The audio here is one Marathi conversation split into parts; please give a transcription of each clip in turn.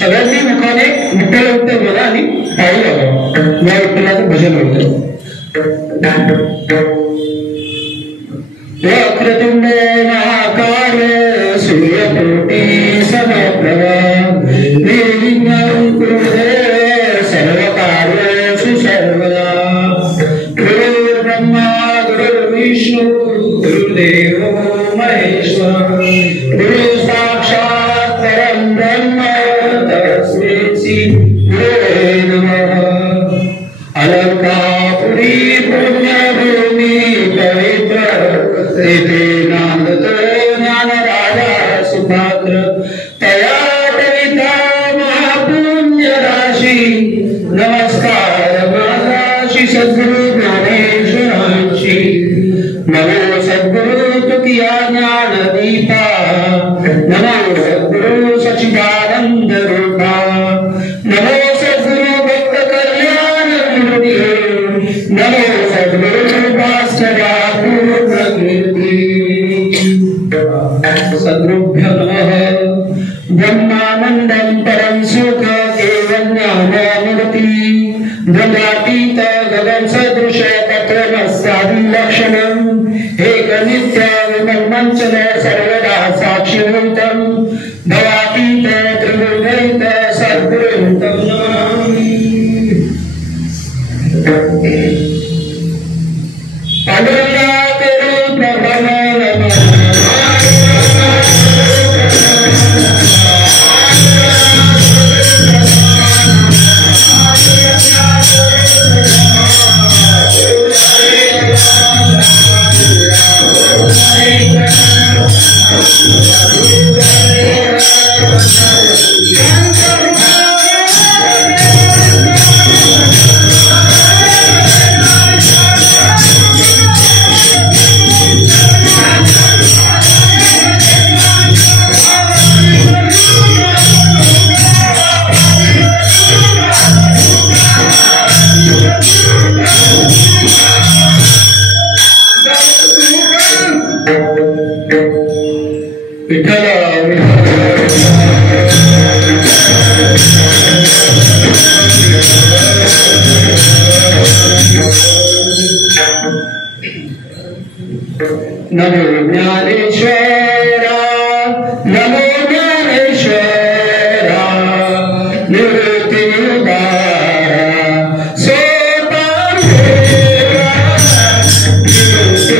सगळ्यांनी मुखाने विठ्ठल विठ्ठल बोला आणि टाळी वाजवा. या विठ्ठलाचं भजन होतं. वक्रतुंड महाकाय सूर्यकोटी समप्रभा निर्विघ्नं कुरु सर्वकार्येषु सर्वदा. गुरुर्ब्रह्मा गुरुर्विष्णु गुरुर्देवो महेश्वर गुरु साक्षात् परं ब्रह्म तस्मै श्री गुरवे नमः. अलंकापुरी पुण्यभूमि पवित्र तेथे नांदतो ज्ञानराजा सुपात्र. तया कविता महापुण्य राशी नमस्कार माझा श्री सद्गुरु ज्ञानेश्वरांची. नमो सद्गुरु तुकिया ज्ञान दीपा नमो सद्गुरु सच्चिदानंद रूपा. नमो सद्गुरु भक्त कल्याण मूर्ति नमो सद्गुरु भास्करा पूर्ण कीर्ति. सद्गुरुभ्यो नमः. ब्रह्मानंदं परं सुख एवं ज्ञानमूर्ति ब्रह्मातीत गगन सदृश तत्त्वमस्यादि लक्षणम् एक नित्य विमलमंचल सर्वदा साक्षिभूतं भवातीत त्रिगुणरहित सद्गुरुं तं नमामि. नमो ज्ञानेश्वरा नमो ज्ञानेश्वरा निवृत्ती उदारा सोपांगेरा निवृत्ती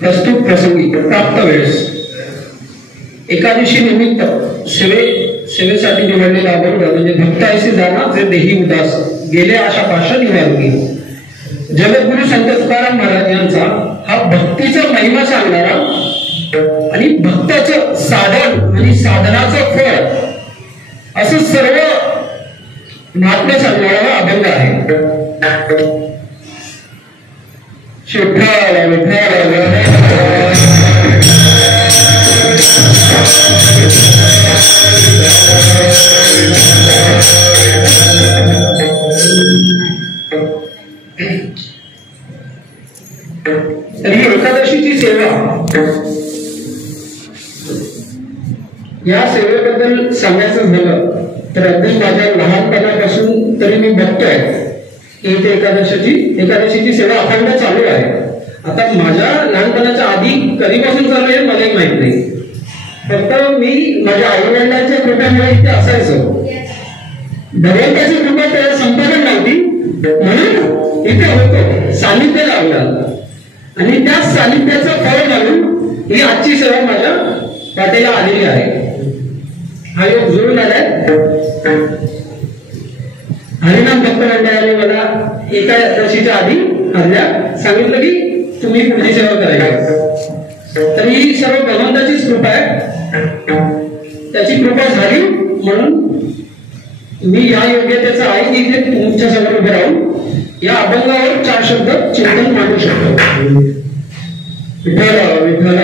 प्रस्तुत प्रसंगी प्राप्त वेळेस एकादशी निमित्त सेवेसाठी निवडलेला अभंग म्हणजे भक्तायसी जाना जे देही उदास गेले आशा पाशा निवारगी. जगद्गुरु संत तुकाराम महाराज यांचा हा भक्तीचा महिमा सांगणारा आणि भक्ताचं साधन आणि साधनाचं फळ असं सर्व महात्म्य सांगणारा अभंग आहे. विठ्ठल विठ्ठल तर ही एकादशीची सेवा, या सेवेबद्दल सांगायचं झालं तर अगदी माझ्या लहानपणापासून तरी मी बघतोय की इथे एकादशीची सेवा अखंड चालू आहे. आता माझ्या लहानपणाच्या आधी कधीपासून चालू आहे मलाही माहित नाही. फक्त मी माझ्या आई वडिलांच्या कृपेमुळे इथे असायचो. भगवंताची कृपा त्याला संपादन नव्हती म्हणून इथे होतो, सानिध्य लावलं आणि त्या सानिध्याचं फळ म्हणून ही आजची सेवा माझ्या वाटेला आलेली आहे. हा योग जुळून आलाय. हरिनाम भक्त मंडळाने मला एकादशीच्या आधी आदल्या सांगितलं की तुम्ही पुढची सेवा करायची. तर ही सर्व भगवंताचीच कृपा आहे. त्याची कृपा झाली म्हणून मी या योग्यतेचा आहे की इथे तुमच्या समोर उभे राहून या अभंगावर 4 शब्द चिंतन मांडू शकतो. विठ्ठल विठ्ठल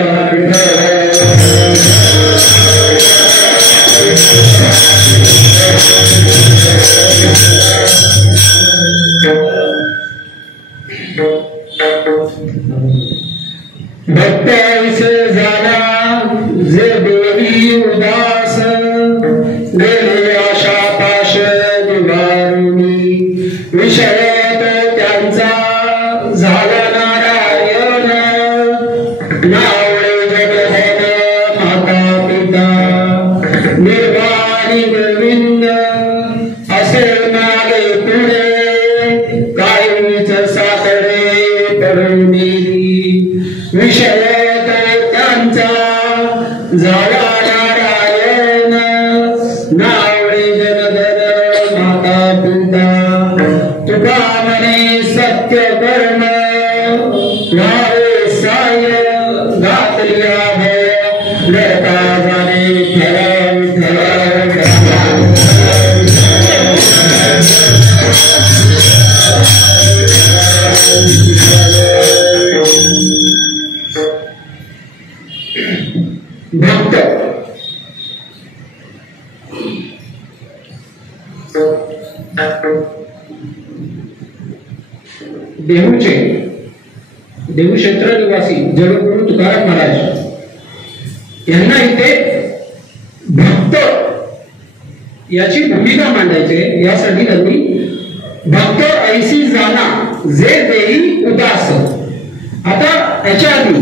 भक्ताईसे झाला जे देवी उदास गेले आशा पाश निवारुणी विषय त्यांचा झाला नारायण नावळे जगधन माता पिता निर्वाणी गोविंद असे मागे पुढे काहीच सातडे पडून विषय त्यांचा झाला नारायण नावळे जगधन माता पिता तुका म्हणे सत्य कर्म व्हावे साय घातल्या भय लढता जाणे भक्त देहू क्षेत्र निवासी जगद्गुरु तुकाराम महाराज यांना इथे भक्त याची भूमिका मांडायची. यासाठी त्यांनी भक्त ऐसी जाना जे देई उदास. आता याच्या आधी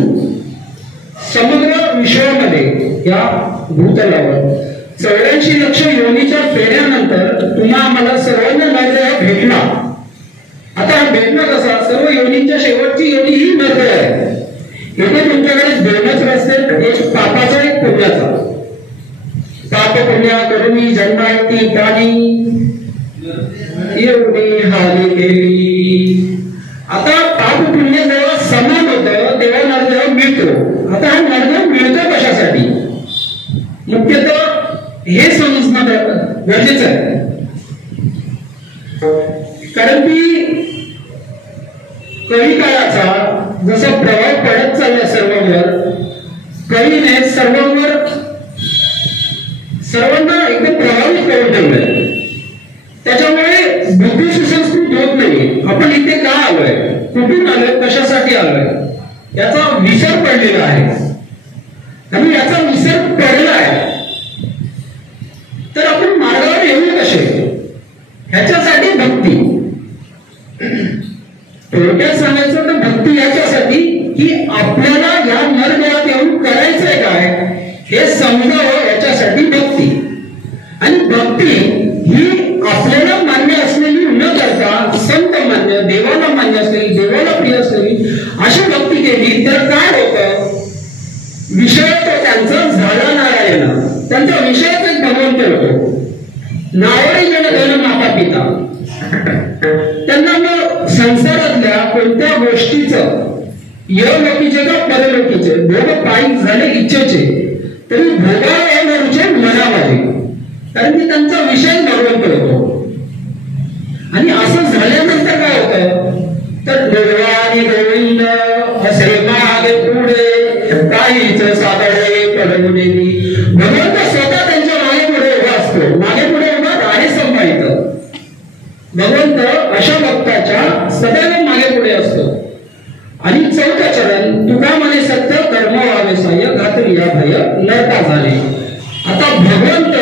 समग्र विश्वामध्ये या भूतलावर 84 लक्ष योनीच्या फेऱ्यानंतर तुम्हा आम्हाला सर्वांना भेटला. आता भेटणं कसा, सर्व योनींच्या शेवटची योनी ही नर्क आहे. इथे तुमच्याकडे दोनच रस्ते, एक पापाचा एक पुण्याचा. पाप पुण्या करुणी जन्मायती प्राणी एवढी हानी केली. आता पाप पुण्य जेव्हा समान होतं तेव्हा नरदेह मिळतो. आता हा नरदेह मिळतो कशासाठी, मुख्यतः हे समजणं गरजेचं आहे. कारण की कळी काळाचा जसा प्रभाव पडत चालला सर्वांवर, कळीने सर्वांना एकदम प्रभावित करून ठेवलंय. त्याच्यामुळे बुद्धी सुसंस्कृत होत नाही. आपण इथे का आलोय, कुठून आलोय, कशासाठी आलोय याचा विसर पडलेला आहे. आणि याचा विसर पडला आहे तर आपण मार्गावर येऊ कसे, ह्याच्यासाठी भक्ती. थोडक्यात सांगायचं तर भक्ती याच्यासाठी की आपल्याला या नरदेहात येऊन करायचंय काय हे समजावं, याच्यासाठी भक्ती. आणि भक्ती ही आपल्याला मान्य असलेली न करता संत मान्य, देवाला मान्य असलेली, देवाला प्रिय असलेली अशी भक्ती केली तर काय होतं, विषय तो त्यांचा झाला नारायण, त्यांचा विषयच एक भगवंत होतो. नावडी जन माता पिता, त्यांना मग संसारातल्या कोणत्या गोष्टीचं यलोकीचे का परलोकीचे भोग पायी झाले इच्छेचे तरी भोगावे येणारचे मनामध्ये, कारण की त्यांचा विषय भगवंत होतो. आणि असं झाल्यानंतर काय होतं तर निर्वाणी गोविंद असे मागे पुढे काहीच साधळे पडवलेली. भगवंत स्वतः त्यांच्या मागे पुढे उभा असतो, मागे पुढे उभा आहे संभाळित. भगवंत अशा भक्ताच्या सदैव मागे पुढे असतो. आणि चौथं चरण, तुका म्हणे सत्य कर्म व्हावे साह्य घातली या भय नरता झाले. आता भगवंत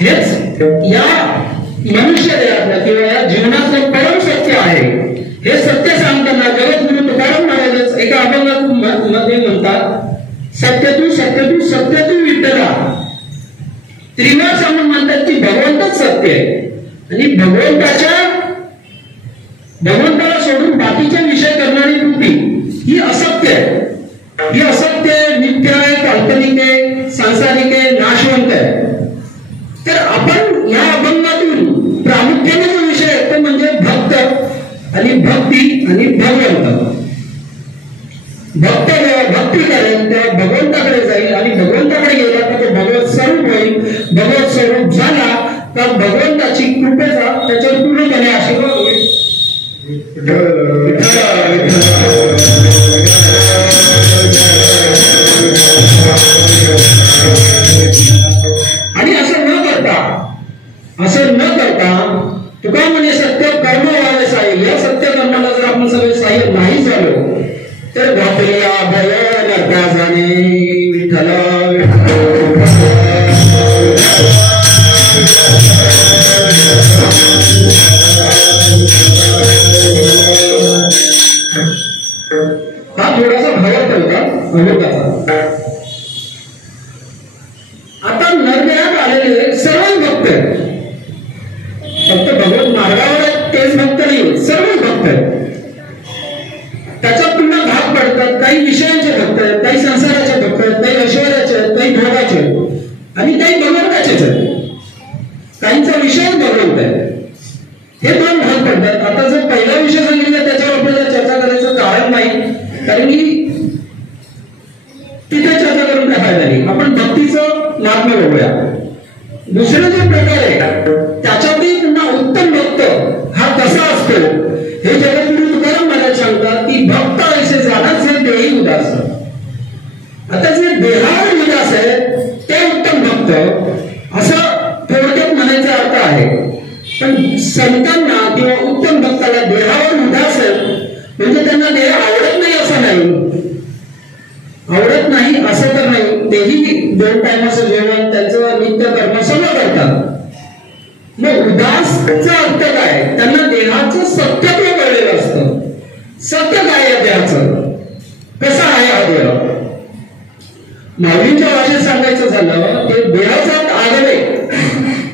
हेच या मनुष्य देहातलं किंवा या जीवनातलं परम सत्य आहे. हे सत्य सांगताना जगद्गुरु तुकाराम महाराज एका अभंगामध्ये म्हणतात, सत्य तू सत्य तू सत्य तू विठ्ठला. त्रिवार सांगून म्हणतात की भगवंतच सत्य आहे. आणि भगवंताला सोडून बाकीचे विषय करणारी वृत्ती ही असत्य आहे. ही असत्य, नित्य आहे, काल्पनिक आहे, सांसारिक आहे, नाशवंत आहे. तर आपण या अभंगातून प्रामुख्याने जो विषय आहे तो म्हणजे भक्त आणि भक्ती आणि भगवंत. भक्त जेव्हा भक्ती करेल तेव्हा भगवंताकडे जाईल आणि भगवंताकडे गेला तर तो भगवत स्वरूप होईल. भगवत स्वरूप झाला तर भगवंताची कृपेचा त्याच्यावर पूर्णपणे आशीर्वाद होईल. आणि असं न करता तुका म्हणे सत्य कर्म व्हावे साहेब, या सत्य कर्माला जर आपण सगळे साहेब नाही झालो तर घातल्या भय नरका जाणे विठ्ठला. हा थोडासा भावार्थ होता अमृताचा. आता नरदेहात आलेले सर्व भक्त आहेत, फक्त भगवत मार्गावर तेच भक्त नाही, सर्व भक्त आहेत. त्याच्यात पुन्हा भाग पडतात, काही विषयांचे भक्त आहेत, काही संसाराचे भक्त आहेत, काही ऐश्वर्याचे आहेत, काही भोगाचे आहेत आणि काही भगवंताचेच आहेत. काहींचा विषय भगवंत आहे. हे दोन भाग पडतात. आता जर पहिला विषय सांगितला त्याच्यावर आपल्याला चर्चा करायचं कारण नाही, कारण की तिथे चर्चा करून काय फायदा नाही. आपण भक्तीचं महात्म्य बघूया. दुसरा जो प्रकार आहे त्याच्यातही पुन्हा उत्तम भक्त हा कसा असतो हे जगद्गुरु तुकाराम महाराज सांगतात की भक्त ऐसे जाणाच हे देही उदास. आता जे देहावर उदास आहे ते उत्तम भक्त असं थोडक्यात म्हणायचा अर्थ आहे. पण संतांना किंवा उत्तम भक्ताला देहावर उदास आहे म्हणजे त्यांना देह आवडत नाही असं नाही, आवडत नाही असं तर नाही. तेही 2 टायमाचं जेवण, त्यांचं नित्य कर्म सगळं करतात. मग उदासचा अर्थ काय, त्यांना देहाचं सत्यत्व कळलेलं असतं. सत्य काय या देहाचं, कसं आहे हा देह. माऊलींच्या भाषेत सांगायचं झालं ते देहाचा आगले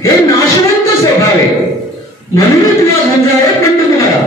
हे नाशवंत स्वभाव आहे. म्हणून तुला गुंजावे पंड तुम्हाला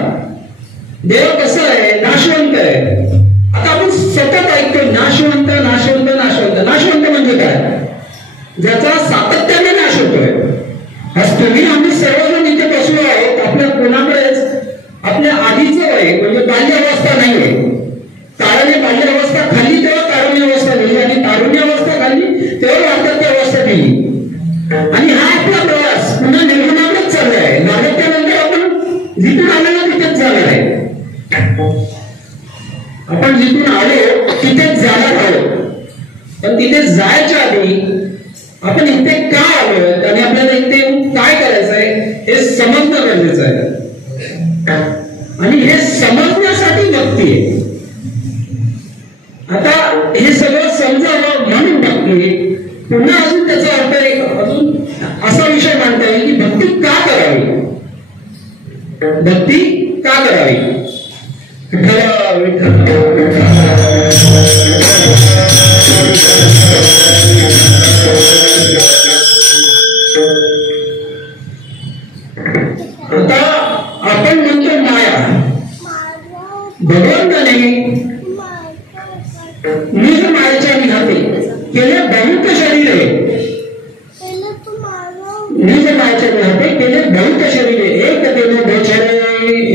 आपण जिथून आलो तिथेच जाणार आहोत, पण तिथे जायच्या आधी आपण इथे का आलोय आणि आपल्याला इथे येऊन काय करायचंय हे समजणं गरजेचं आहे. आणि हे समजण्यासाठी भक्ती आहे. आता हे सगळं समजावं म्हणून भक्ती. पुन्हा अजून त्याचा अर्थ एक अजून असा विषय मांडता येईल की भक्ती का करावी. भक्ती का करावी. आता आपण म्हणतो माया. भगवंताने निज मायेच्या निघाते केले बहुत शरीरे. निज मायेच्या निघाते केले बहुत शरीरे. एक तेले बेचरे,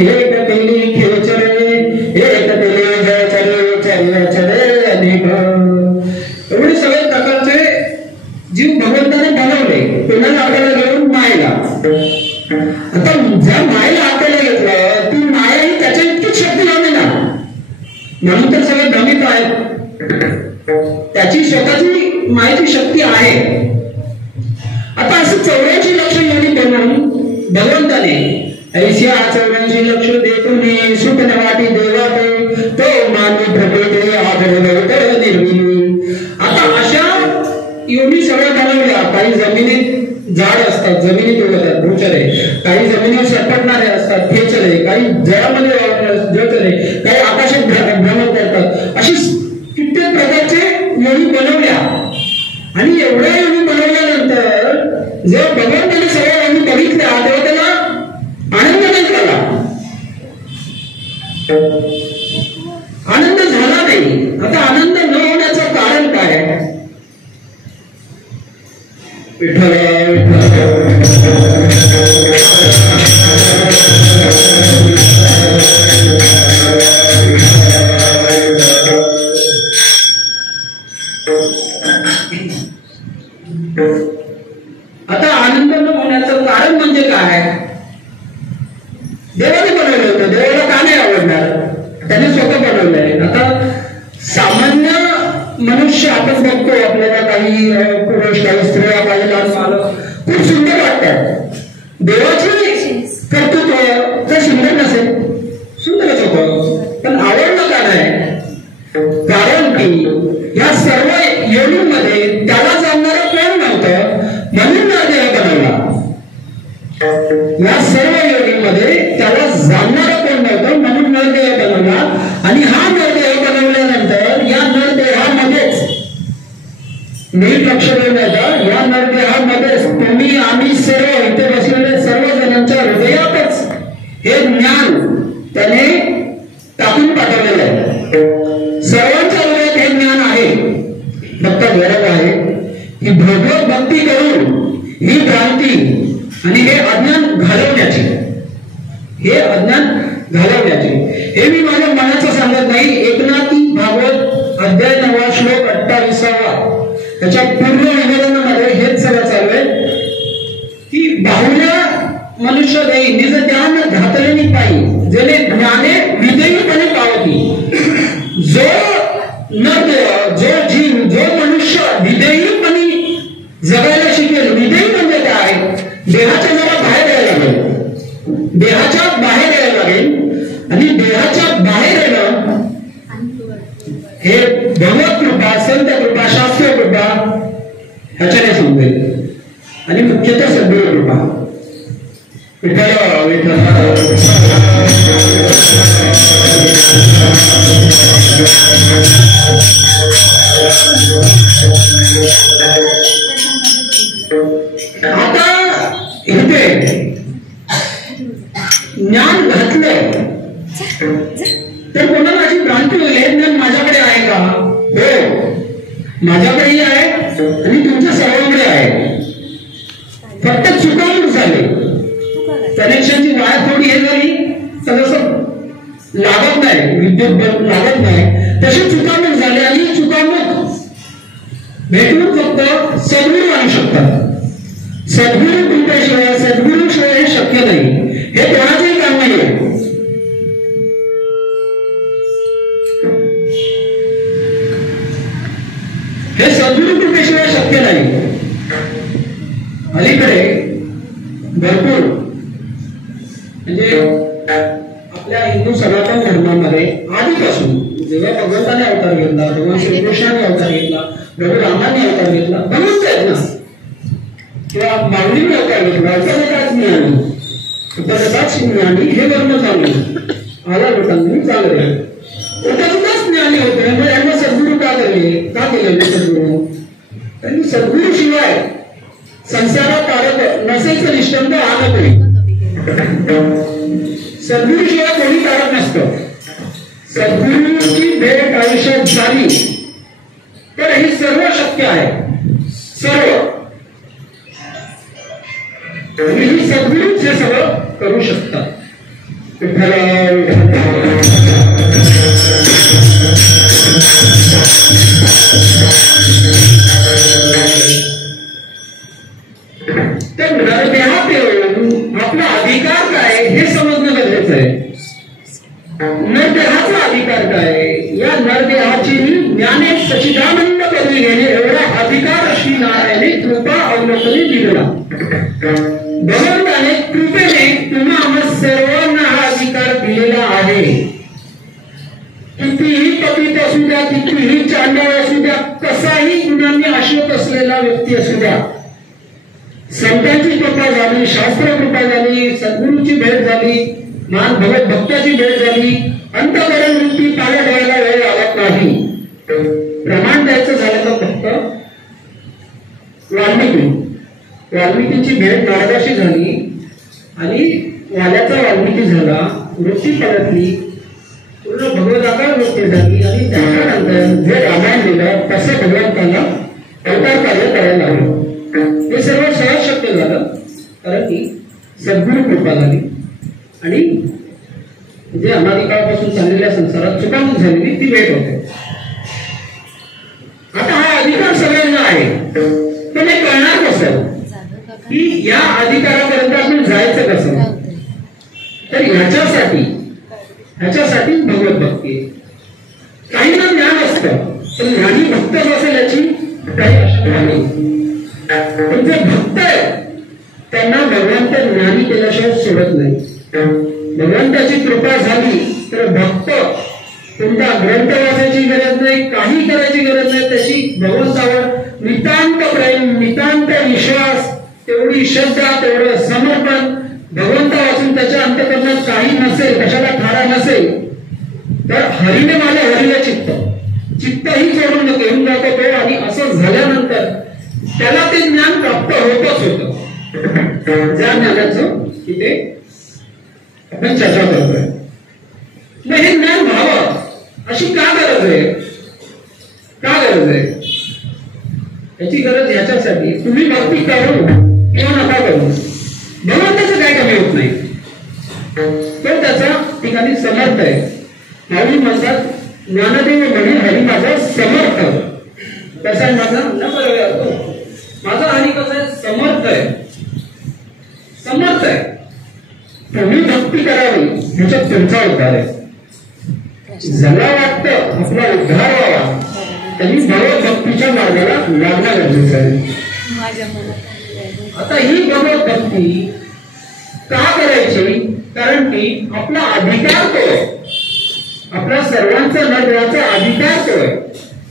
एक तेले खेचरे, एक तेले जयचरे चर्याचरे अनेक. एवढे सगळे प्रकारचे जीव भगवंताने बनवले. कोणाला आपल्याला घेऊन मायेला. आता ज्या मायेला आपल्याला घेतलं ती माया ही त्याच्या इतकीच शक्तिवान आहे ना, म्हणून तर सगळे भ्रमित आहेत. त्याची स्वतःची मायेची शक्ती आहे. आता असं 84 लक्ष योनी बनवून भगवंताने ऐसिया 84 लक्ष देतुनी सुख नवाटी देवा तो मानवी प्रभेटे आदर निर्मिनी. आता अशा योनी सगळ्या बनवल्या. काही जमिनीत झाड असतात, जमिनीत उगवतात भूचरे. काही जमिनीवर सरपटणारे असतात खेचरे. काही जळामध्ये जळचरे. काही आकाशात भ्रमण करतात. अशी कित्येक प्रकारचे योनी बनवल्या. आणि एवढ्या योनी बनवल्यानंतर जेव्हा भगवंताने सगळ्या योनी बघितल्या तेव्हा त्याला आनंद नाही झाला. आनंद झाला नाही. आता आनंद न होण्याचं कारण काय. विठ्ठल आता आनंद न होण्याचं कारण म्हणजे काय. देवाने बनवलं होतं. देवाला का नाही आवडणार. त्याने स्वतः बनवलंय. आता सामान्य मनुष्य आपण बघतो आपल्याला काही पुरुष काही स्त्रिया काही लहान बालक खूप सुंदर वाटतात. देवाचे कर्तृत्व तर सुंदर नसेल. सुंदरच होतं पण आवडलं का नाही. कारण की या सर्व योनींमध्ये त्याला जाणणारं कोण नव्हतं म्हणून नरदेह बनवला. या सर्व योनींमध्ये त्याला जाणणारं कोण नव्हतं म्हणून नरदेह बनवला. आणि हा नरदेह बनवल्यानंतर या नरदेहामध्येच नीट लक्ष देऊन या नरदेहामध्येच तुम्ही आम्ही सर्व इथे बसलेले सर्वजणांच्या हृदयातच हे ज्ञान त्याने टाकून पाठवलेलं आहे. सर्वांच्या हृदयात हे ज्ञान आहे. फक्त गरज आहे की भगवत भक्ती करून ही भ्रांती आणि हे अज्ञान घालवण्याची. हे अज्ञान घालवण्याची. हे मी माझ्या मनाचं सांगत नाही. एकनाथी भागवत अध्याय 9 श्लोक 28 त्याच्या पूर्ण निवेदनामध्ये हेच सगळं चालू आहे की बाहुल्या मनुष्य देई निज ज्ञान घातलेली पायी जेणे ज्ञाने विधेयपणे पावती. जो नरदेह जो जीव जो मनुष्य विधेयपणे जगायला शिकेल. विधेयी म्हणजे काय. देहाच्या जरा बाहेर यायला लागेल. देहाच्या बाहेर यायला लागेल. आणि देहाच्या बाहेर येणं हे भगवत कृपा संत कृपा शास्त्रीय कृपा ह्याच्याने समजेल. आणि मुख्यतः सद्गुरू कृपा. विठ्ठल विठ्ठल. आता इथे ज्ञान घातलंय तर कोणाला अशी भ्रांती होईल हे ज्ञान माझ्याकडे आहे का. हो माझ्याकडेही आहे आणि तुमच्या सर्वांकडे आहे. फक्त चुकावून झाले. कनेक्शनची वायर थोडी हे झाली तर जसं लागत नाही विद्युत लागत नाही तशी चुकामक झाली. आणि चुकामक भेटून फक्त सद्गुरू आणू शकतात. सद्गुरू कृपेशिवाय सद्गुरू शिवाय हे शक्य नाही. हे कोणाचंही काम नाही. म्हणजे आपल्या हिंदू सनातन धर्मामध्ये आधीपासून जेव्हा भगवंताने अवतार घेतला, भगवान श्रीकृष्णाने अवतार घेतला, प्रभू रामाने अवतार घेतला, भगवंत आहेत ना, किंवा माऊलीने अवतार घेतला, उपदेशाच ज्ञानी, उपदेशाच ज्ञानी हे वर्ण चालू आला लोकांनी चालले. उपदेशाच ज्ञानी होते म्हणजे यांना सद्गुरू का केले सद्गुरू? त्यांनी सद्गुरू शिवाय संसारात तारक नसेच निष्ठंत आलं तरी सद्गुरू शिवाय कोणी तारक नसतं. सद्गुरूची भेट आयुष्यात झाली तर हे सर्व शक्य आहे. सर्व ही सद्गुरूच हे सगळं करू शकतात. तर नरदेहात येऊन आपला अधिकार काय हे समजणं गरजेचं आहे. नरदेहाचा अधिकार काय? या नरदेहाची ज्ञाने सचिदानंद पदवी घेणे एवढा अधिकार श्री नारायणे कृपा अवलोकने दिलेला. भगवंताने कृपेने तुम्हा आम्हा सर्वांना हा अधिकार दिलेला आहे. कितीही पतित असू द्या, कितीही चांडाळ असू द्या, कसाही गुणांनी आश्रित असलेला व्यक्ती असू द्या, संतांची कृपा झाली, शास्त्र कृपा झाली, सद्गुरूची भेट झाली, मान भगवत भक्ताची भेट झाली, अंतःकरण वृत्ती पाया ठेवायला वेळ लागत नाही. प्रमाण द्यायचं झालं तर फक्त वाल्मिकींची भेट नारदाशी झाली आणि वाल्याचा वाल्मिकी झाला, वृत्ती पलटली, पूर्ण भगवताकार वृत्ती झाली आणि त्याच्यानंतर जे रामायण लिहिलं तसं भगवंताला अवतार कार्य करायला लागलं. हे सर्व सहज शक्य झालं कारण की सद्गुरू कृपा झाली आणि जे अनादी काळापासून चाललेल्या संसारात चुकामुक झालेली ती भेट होते. आता हा अधिकार सगळ्यांना आहे, पण हे कळणार कसं की या अधिकारापर्यंत आपण जायचं कसं? तर ह्याच्यासाठी भगवत भक्ती. काहींना ज्ञान असतं पण ज्ञानी भक्तच असेल याची काही आशंका नाही. पण जे भक्त आहेत त्यांना भगवंत ज्ञानी केल्याशिवाय सोडत नाही. भगवंताची कृपा झाली तर भक्त कोणता ग्रंथ वाचायची गरज नाही, काही करायची गरज नाही. त्याची भगवंतावर नितांत प्रेम, नितांत विश्वास, तेवढी श्रद्धा, तेवढं समर्पण. भगवंता वाचून त्याच्या अंतःकरणात काही नसेल, कशाला ठारा नसेल तर हरीने माझ्या हरीला चित्तही सोडून घेऊन जातो तो. आणि असं झाल्यानंतर त्याला ते ज्ञान प्राप्त होतच होतं. ज्या ज्ञानाचं इथे आपण चर्चा करतोय. मग हे ज्ञान व्हावं अशी का गरज आहे? याची गरज ह्याच्यासाठी तुम्ही भक्ती करू किंवा नका करू, भगवंताचं काय कमी होत नाही. तो त्याच्या ठिकाणी समर्थ आहे. माऊली म्हणतात ज्ञानदेव म्हणे हरी माझा समर्थ. कसा आहे माझा? न बरोबर माझा हरी कसा आहे? समर्थ आहे. तुम्ही भक्ती करावी ह्याच्यात तुमचा उद्धार आहे. ज्याला वाटतं आपला उद्धार व्हावा त्यांनी भगवत भक्तीच्या मार्गाला लागणं गरजेचं आहे. आता ही भगवत भक्ती का करायची? कारण की आपला अधिकार तो आहे, आपला सर्वांचा न देण्याचा अधिकार तो आहे.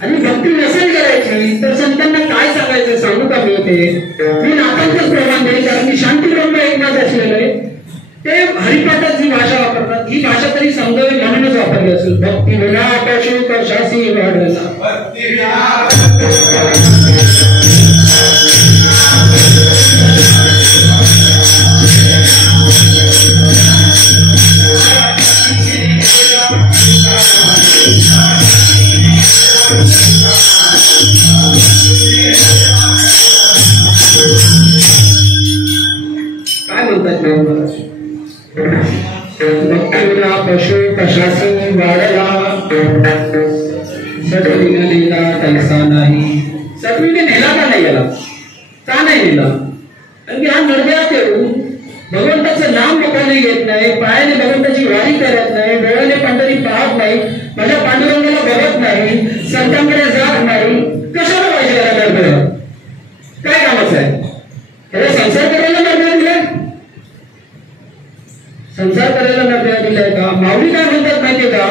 आणि भक्ती नसेल करायची तर संतांना काय सांगायचं सांगू का? मी नातांचंच प्रमाण देईल कारण की शांती ब्रह्म एकनाथ असलेलं आहे. ते हरिपाठात जी भाषा वापरतात ही भाषा तरी समजावी म्हणूनच वापरली असेल. भक्ती विना पशु कशासी वाढला. काय म्हणतात भक्तीला पशु कशासी वाढला. सटवीने नेला तैसा नाही. सटवीने नेला का नाही गेला? का नाही नेला? कारण की हा नरदेहात येऊन भगवंताचं नाम लोकांनी घेत नाही, पायाने भगवंताची वारी करत नाही, डोळ्याने पंढरी पाहत नाही, माझ्या पांडुरंगाला बघत नाही, संतांकडे जात नाही. कशाला पाहिजे याला नरदेह? काय कामाचं आहे? त्याला संसार करायला नरदेह दिलाय? संसार करायला नव्या दिलाय का? माऊली काय म्हणतात माहितीये का?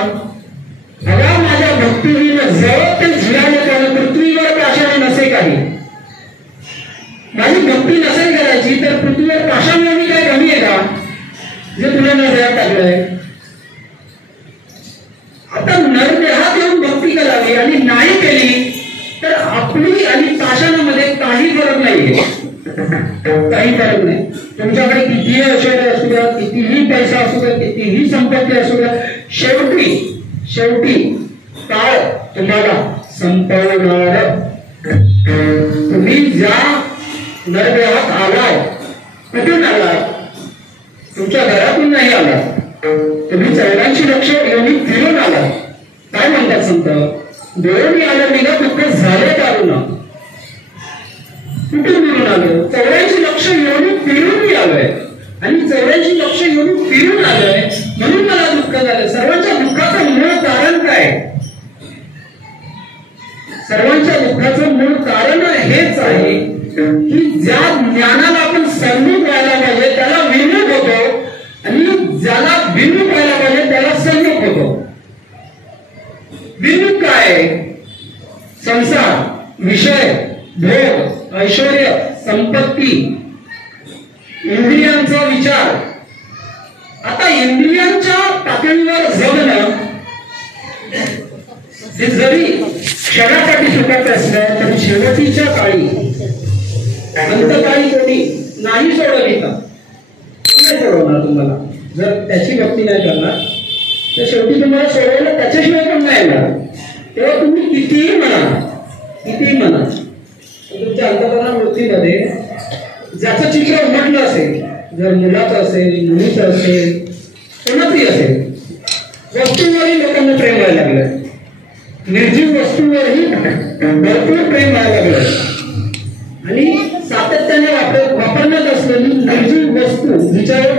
अगा माझ्या भक्तीहीन जवळ ते झिराने पण पृथ्वीवर पाषाण नसे काही. माझी भक्ती नसेल करायची तर पृथ्वीवर पाषाण मी काय कमी आहे का जे तुला नव्यात टाकलंय? आता नरदेहात येऊन भक्ती करावी आणि नाही केली तर आपली आणि पाषाणामध्ये काही फरक नाहीये. काही फरक नाही. तुमच्याकडे कितीही ऐश्वर्य असू द्या, कितीही पैसा असू द्या, कितीही संपत्ती असू द्या, शेवटी काळ तुम्हाला संपवणार. तुम्ही ज्या नरदेहात आलाय कुठून आलाय? तुमच्या घरातून नाही आला. तुम्ही 84 लक्ष योनी फिरून आला. काय म्हणतात संत? दोन आलं निघा दुःख झाले दारुणा. कुठून फिरून आलं? 84 लक्ष योनी फिरून मी आलोय आणि 84 लक्ष योनी फिरून आलोय म्हणून मला दुःख झालं. सर्वांच्या दुःखाचं मूळ कारण काय? सर्वांच्या दुःखाचं मूळ कारण हेच आहे की ज्या ज्ञानाला आपण सन्मुख व्हायला पाहिजे त्याला विमुख होतो आणि ज्याला विमुख व्हायला पाहिजे त्याला सन्मुख होतो. विमुख काय? संसार, विषय, भोग, ऐश्वर्य, संपत्ती, इंद्रियांचा विचार. आता इंद्रियांच्या पातळीवर जगणं हे जरी क्षणासाठी सुखाचं असलं तरी शेवटीच्या काळी अंतकाळी कोणी नाही सोडवली का? नाही सोडवणार तुम्हाला. जर त्याची भक्ती नाही करणार तर शेवटी तुम्हाला सोडवायला त्याच्याशिवाय पण नाही येणार. तेव्हा तुम्ही कितीही म्हणा तुमच्या अंतकरण वृत्तीमध्ये ज्याचं चित्र उमटलं असेल, जर मुलाचं असेल, मुलीचं असेल, कोणाचंही असेल, वस्तूवरही लोकांना प्रेम व्हायला लागलं. निर्जीव वस्तूवरही भरपूर प्रेम व्हायला लागलं आणि सातत्याने वापरण्यात असलेली निर्जीव वस्तू जिच्यावर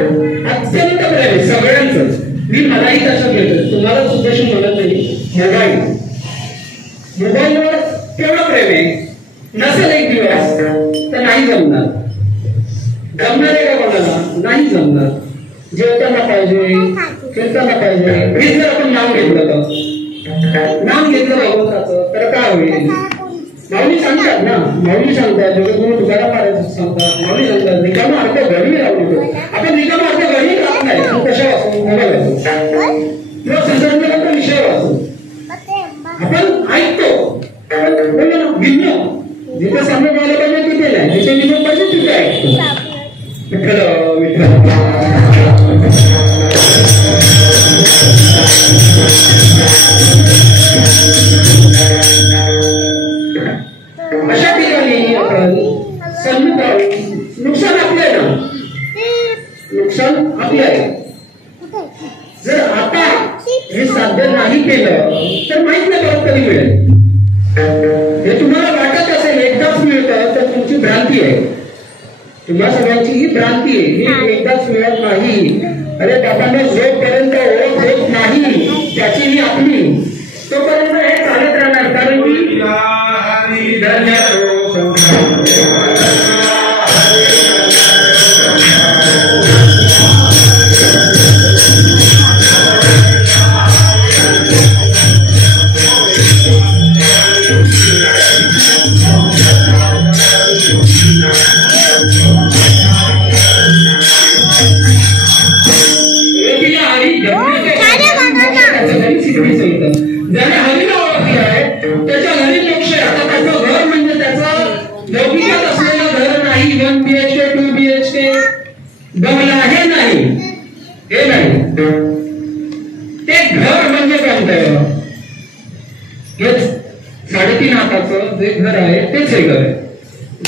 अत्यंत प्रेम आहे सगळ्यांच. मी मलाही त्याच्यात घेतो, तुम्हाला सुद्धा म्हणत नाही. मोबाईलवर केवढं प्रेम आहे. नसेल एक दिवस तर नाही जमणार. जमणार आहे का कोणाला? नाही जमणार. जेवताना पाहिजे, फिरताना पाहिजे. हे जर आपण नाव घेतलं भगवंताचं तर काय होईल? माऊली सांगतात ना, माऊली सांगतात, जगद्गुरु तुकाराम महाराज सांगतात, माऊली सांगतात रिकामा अर्थ घडी लावतो. आपण रिकामा अर्थ घडी राहत नाही. कशा वाचू? मोबाईल वाचू किंवा संदर्भाचा विषय वाचू. आपण ऐकतो भिन्न. जिथे समोर आलं पाहिजे तिथे नाही, जिथे विनोद पाहिजे तिथे ऐकतो. विठ्ठल विठ्ठल. अशा ठिकाणी आपण नुकसान आपले ना, नुकसान आपले आहे. जर आता हे साध्य नाही केलं तर माहित नाही परत कधी मिळेल. हे तुम्हाला वाटत असेल एकदाच मिळतं तर तुमची भ्रांती आहे. तुम्हा सगळ्यांची ही भ्रांती आहे. हे एकदाच मिळत नाही. अरे बाबांना जोपर्यंत ओळख होत नाही त्याची ही आपली, तोपर्यंत हे चालत राहणार. कारण की ज्याने हरीला ओळखले आहे त्याच्या घरी मोक्ष आहे. आता त्याचं घर म्हणजे त्याचं लौकिकात असलेलं घर नाही. 1 BHK 2 BHK बंगला हे नाही, हे नाही. ते घर म्हणजे कोणतं? हेच 3.5 हाताचं जे घर आहे तेच हे घर आहे.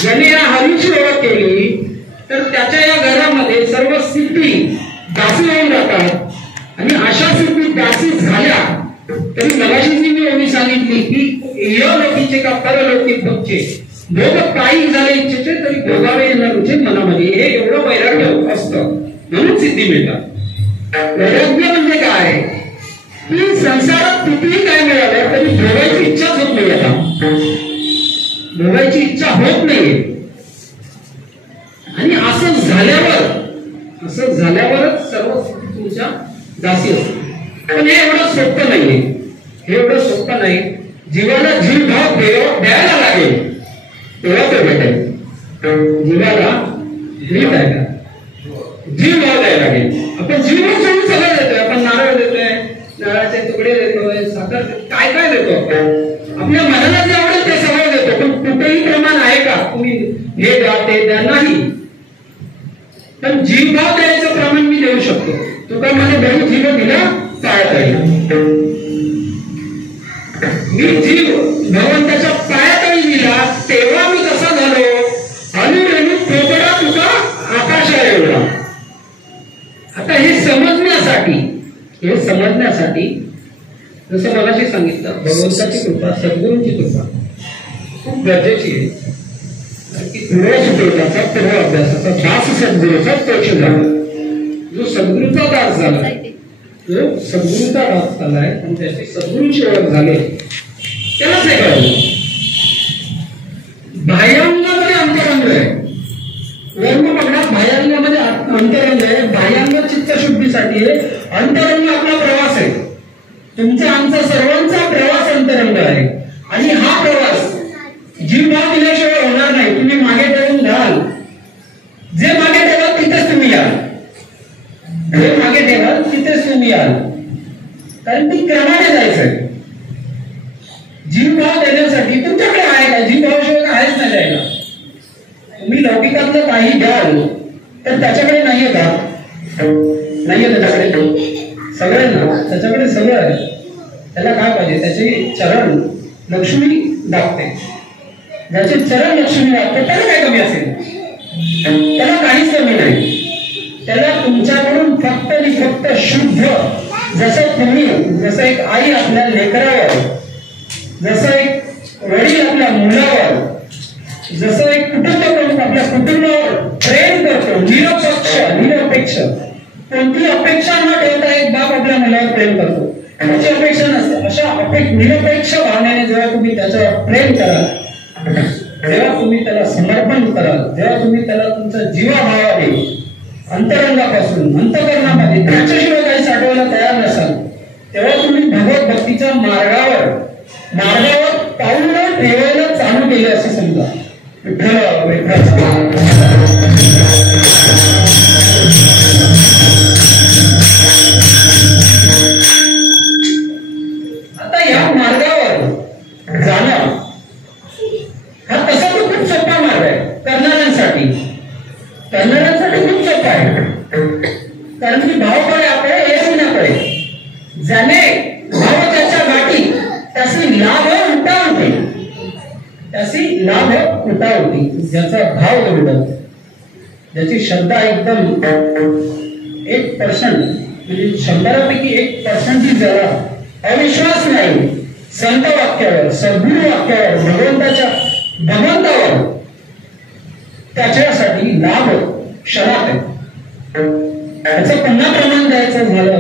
ज्याने या हरीची ओळख केली तर त्याच्या या घरामध्ये सर्व सिद्धी दासी होऊन जातात. आणि अशा सिद्धी दासी झाल्या तरी मगाशी मी एवढी सांगितली की यलोकीचे का परलोकिक भोगचे भोग काही झाले इच्छेचे तरी भोगावे न रुचे मनामध्ये. हे एवढं वैराग्य असतं म्हणून सिद्धी मिळतात. वैराग्य म्हणजे काय? की संसारात कितीही काय मिळालं तरी भोगायची इच्छाच होत नाही. आता भोगायची इच्छा होत नाहीये. आणि असं झाल्यावरच सर्व तुमच्या दासी असतील. पण हे एवढं सोपं नाहीये, हे एवढं सोपं नाही. जीवाला जीव भाव द्यायला लागेल तेव्हा तो भेटेल. जीवाला जीव द्यायला जीव भाव द्यायला लागेल. आपण जीवन सोडून सगळं देतोय. आपण नारळ देतोय, नारळाचे तुकडे देतोय, साखर काय काय देतो आपण. आपल्या मनाला जे आवडेल ते सगळं देतो. पण कुठेही प्रमाण आहे का तुम्ही हे द्या ते द्या नाही. पण जीवभाव द्यायचं प्रमाण मी देऊ शकतो. तुका माझे बहीण जीव दिला पाळत राहील. मी जीव भगवंताच्या पायातही दिला तेव्हा मी कसा झालो. अनुरेणू पोपडा तुका आकाशा एवढा. आता हे समजण्यासाठी जसं मगाशी सांगितलं, भगवंताची कृपा, सद्गुरूंची कृपा खूप गरजेची आहे. की पूर्वसुकृताचा, पूर्व अभ्यासाचा, दास सद्गुरूचा तोक्ष झाला. जो सद्गुरूचा दास झाला, जो सद्गुरूचा दास झालाय आणि त्याची सद्गुरूची ओळख झाली, त्यालाच हे कळलं. बाह्यांगामध्ये अंतरंग आहे. वर्णपकडात बाह्यांगामध्ये अंतरंग आहे. बाह्यांग चित्तशुद्धीसाठी आहे, अंतरंग आपला प्रवास आहे. तुमचा आमचा सर्वांचा प्रवास अंतरंग आहे. आणि हा प्रवास जीवभाव दिल्याशिवाय होणार नाही. तुम्ही मागे ठेवून घ्याल, जे मागे ठेवाल तिथेच तुम्ही याल. जे मागे ठेवाल तिथेच तुम्ही याल. कारण ती क्रमाने जायचंय. जीवभाव देण्यासाठी तुमच्याकडे आहे का? जीवभावाशिवाय आहेच नाही द्यायला. तुम्ही लौकिकातलं काही द्याल तर त्याच्याकडे नाहीये का? नाहीये त्याच्याकडे. सगळं ना, त्याच्याकडे सगळं आहे. त्याला काय पाहिजे? त्याचे चरण लक्ष्मी दाखते. ज्याचे चरण लक्ष्मी दाखते त्याला काय कमी असेल? त्याला काहीच कमी नाही. त्याला तुमच्याकडून फक्त आणि फक्त शुद्ध, जसं तुम्ही, जसं एक आई आपल्या लेकरावर, जसं एक वडील आपल्या मुलावर, जसं एक कुटुंब आपल्या कुटुंबावर प्रेम करतो, निरपेक्ष, कोणती अपेक्षा न ठेवता एक बाप आपल्या मुलावर प्रेम करतो. त्याची अपेक्षा नसते. अशा निरपेक्ष भावनेने जेव्हा तुम्ही त्याच्यावर प्रेम कराल, जेव्हा तुम्ही त्याला समर्पण कराल, जेव्हा तुम्ही त्याला तुमचा जीवाभावाने अंतरंगापासून अंतकरणामध्ये त्याच्याशिवाय काही साठवायला तयार नसाल, तेव्हा तुम्ही भगवत भक्तीच्या मार्गावर पाऊल ठेवायला चालू केले असे समजा. आता या मार्गावर जाणं हा तसा तो खूप सोपा मार्ग आहे करणाऱ्यांसाठी खूप सोपा आहे. कारण की भाव कळे आपले हे ना कळे. ज्याने भाव त्याच्या गाठी त्याची लाभ उठा होती. ज्याचा भाव दृढ, ज्याची श्रद्धा एकदम 1% म्हणजे 100पैकी 1% जरा अविश्वास नाही संत वाक्यावर, सद्गुरु वाक्यावर, भगवंतावर, त्याच्यासाठी लाभ क्षणात आहे. त्याचं पुन्हा प्रमाण द्यायचं झालं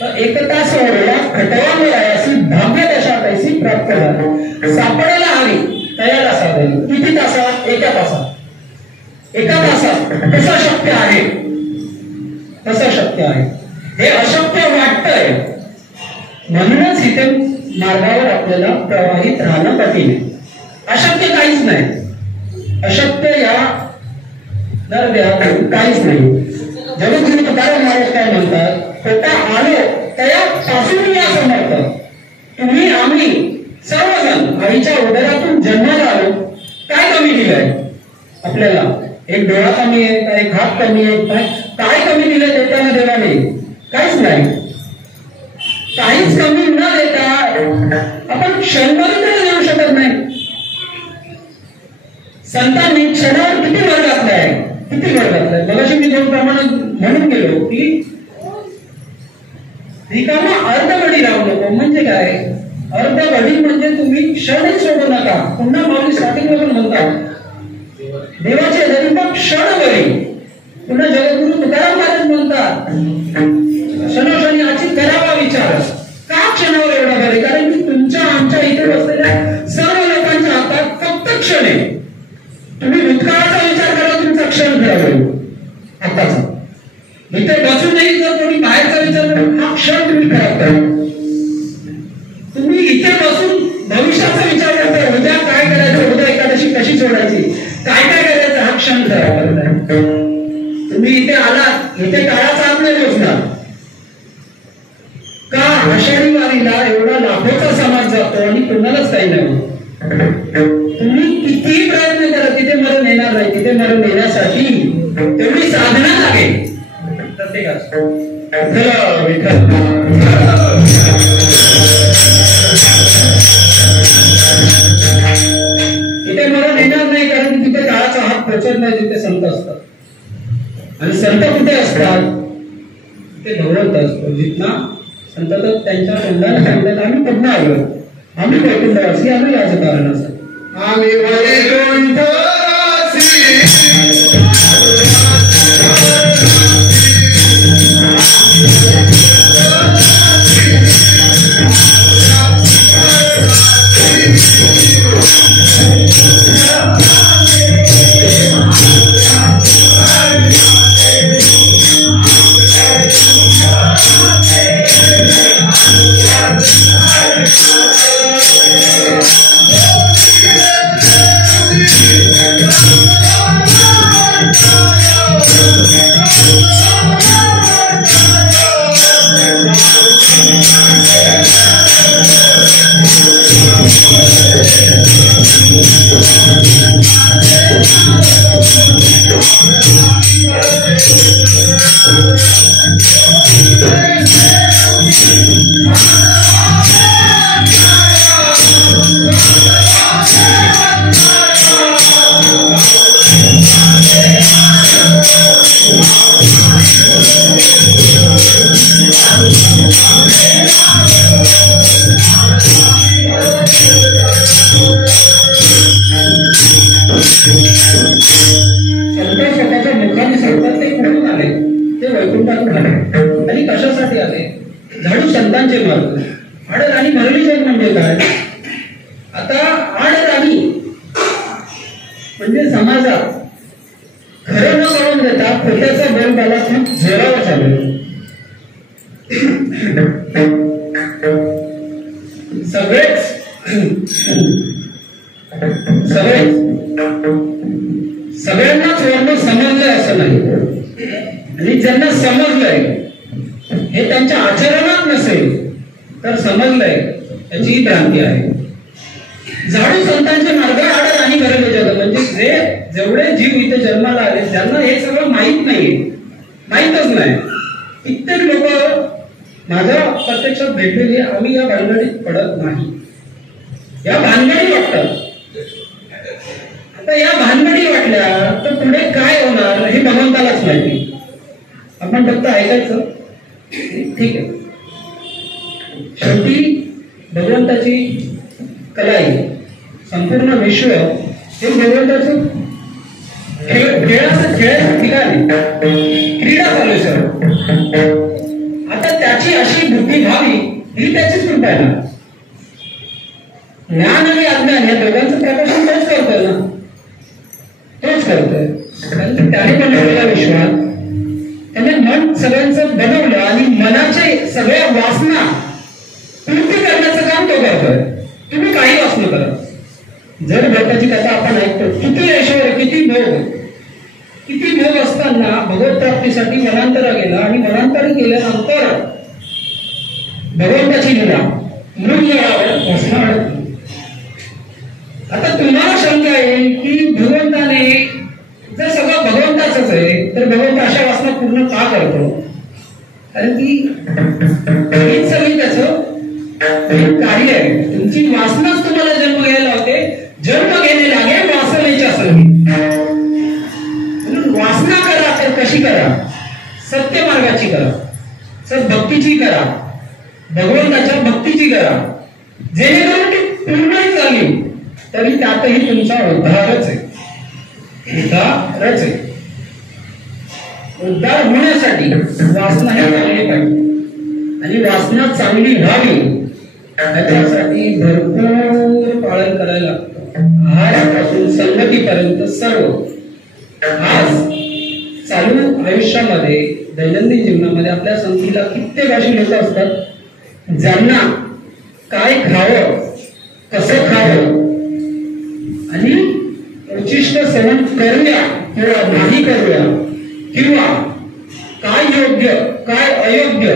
तर 1 तास ओढला खटवांवर अशी भाग्य दशा तैसी प्राप्त झाली. सापडायला हवी तयार असावी. किती तासात? 1 तासात. 1 तासात कसं शक्य आहे? कसं शक्य आहे? हे अशक्य वाटतंय. म्हणूनच इथे मार्गावर आपल्याला प्रवाहित राहणं कठीण आहे. अशक्य काहीच नाही. अशक्य या काहीच नाही. जगद्गुरु तुकाराम महाराज काय म्हणतात? होता आलो तया पासून या समर्थ. तुम्ही आम्ही सर्वजण आईच्या उदरातून जन्माला आलो. काय कमी दिलंय आपल्याला? एक डोळा कमी आहे का? एक हात कमी आहे? काय कमी दिलंय देताना देवाने? काहीच नाही. काहीच कमी न देता आपण क्षणभर देऊ शकत नाही. संतांनी क्षणावर किती वर घातलाय, किती वर घातलाय. मगाशी मी 2 प्रमाणात म्हणून गेलो की रिकामा अर्धघडी राहू नको. म्हणजे काय? अर्धघडी म्हणजे तुम्ही क्षणच सोडू नका. पुन्हा माऊली स्टार्टिंगला पण म्हणतात देवाचे दरिंबा क्षणभरी. पुन्हा जगद्गुरु तुकाराम महाराज म्हणतात क्षणोक्षणी याची करावा विचार. का क्षणावर एवढा भरे? कारण की तुमच्या आमच्या इथे बसलेल्या सर्व लोकांच्या हातात फक्त क्षण आहे. तुम्ही भूतकाळाचा विचार करा, तुमचा क्षण खराब होईल. आताचा इथे बसूनही जर कोणी हा क्षण तुम्ही खराब करा. तुम्ही इथे बसून भविष्याचा विचार करताय, उद्या काय करायचं, उद्या एकादशी कशी सोडायची, काय काय करायचं, हा क्षण खराब करताय. तुम्ही इथे आलात, इथे काळाचा हात नाही पोचणार का? आषाढी वारीला एवढा लाखोचा समाज जातो आणि कोणालाच काही नाही होत. तुम्ही कितीही प्रयत्न करा, तिथे मरण येणार नाही. तिथे मरण येण्यासाठी तेवढी साधना लागेल प्रत्येकाची. तिथे मरण येणार नाही, कारण तिथे काळाचा हात पोचत नाही. तिथे संत असतात, आणि संत कुठे असतात? ते भगवंत असतो. जितना संत त्यांच्या तोंडाने सांगतात, आम्ही पुन्हा आलो, आम्ही वैकुंठवासी आलो याचं कारण असं. आम्ही स्वतःच्या मुखाने सांगतात ते कुठून आले, ते वैकुंठातून आले. आणि कशासाठी आले? झाडू संतांचे मार्ग. आडराणी भरली जाईल म्हणजे काय? आता आडराणी म्हणजे समाजात खरं न कळून देता खोट्याचा बोलबाला खूप जोरावर चालू. सगळेच सगळ्यांनाच वर्ण समजलंय असं नाही, आणि ज्यांना समजलंय हे त्यांच्या आचरणात नसेल तर समजलंय त्याची क्रांती आहे. झाडू संतांचे मार्ग आडत आणि भरले जग, म्हणजे जेवढे जीव इथे जन्माला आले ज्यांना हे सगळं माहीत नाहीये, माहीतच नाही. कित्येक लोक माझ्या प्रत्यक्षात भेटलेले, आम्ही या भानगडीत पडत नाही. या भानगडी वाटतात. आता या भानगडी वाटल्या तर पुढे काय होणार हे भगवंतालाच माहिती. आपण फक्त ऐकायचं, ठीक आहे. शेवटी भगवंताची कला आहे. संपूर्ण विश्व हे भगवंताचं खेळाचं ठिकाण, क्रीडा चालू आहे सर. आता त्याची अशी बुद्धी व्हावी ही त्याचीच कृपा आहे ना. ज्ञान आणि अज्ञान या दोघांचं प्रकाशन तोच करतोय ना, तोच करतोय. कारण त्याने बनवलेल्या विश्वात त्याने मन सगळ्यांचं बनवलं आणि मनाचे सगळ्या वासना पूर्ती करण्याचं काम तो करतोय. तुम्ही काही वासना करा. जर भक्ताची कथा आपण ऐकतो, किती ऐश्वर्य, किती भोग असताना भगवत प्राप्तीसाठी वनांतरा गेला, आणि वनांतर गेल्यानंतर भगवंताची लीला मृगजळावर वासना अडकली. आता तुम्हाला शंका येईल की भगवंताने जर सगळं भगवंताचंच आहे तर भगवंत अशा वासना पूर्ण का करतो? कारण की हेच सगळी त्याचं कार्य आहे. तुमची वासनाच तुम्हाला जन्म घ्यायला होते. जन्म घेणे लागे वासनेच्या संगी. वासना करा तर कशी करा? सत्य मार्गाची करा, सद्भक्तीची करा, भगवंताच्या भक्तीची करा, जेणेकरून ती पूर्ण झाली तरी त्यातही तुमचा उद्धारच आहे. उद्धार होण्यासाठी वासना ही चांगली पाहिजे, आणि वासना चांगली व्हावी त्याच्यासाठी भरपूर पालन करायला लागतं. आहारापासून संगतीपर्यंत सर्व. आज चालू आयुष्यामध्ये दैनंदिन जीवनामध्ये आपल्या संगतीला कित्येक अशी लोक असतात ज्यांना काय खावं, कसं खावं आणि उच्चिष्ट सेवन करूया किंवा नाही करूया, किंवा काय योग्य काय अयोग्य,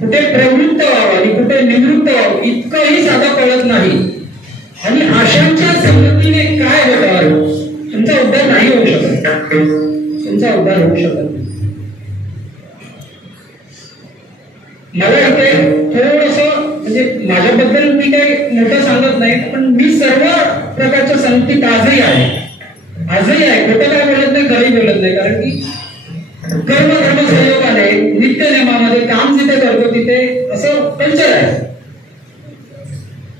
कुठे प्रवृत्त व्हावं आणि कुठे निवृत्त व्हावं इतकंही साधा कळत नाही. आणि अशांच्या संगतीने काय होतं, तुमचा उद्धार नाही होऊ शकत, तुमचा उद्धार होऊ शकत नाही. मला इथे थोडंसं म्हणजे माझ्याबद्दल मी काही मोठं सांगत नाही, पण मी सर्व प्रकारच्या संगतीत आजही आहे, खोटं काय बोलत नाही, खरंही बोलत नाही. कारण की कर्म संयोगाने नित्य नियमामध्ये काम जिथे करतो तिथे असं कल्चर आहे.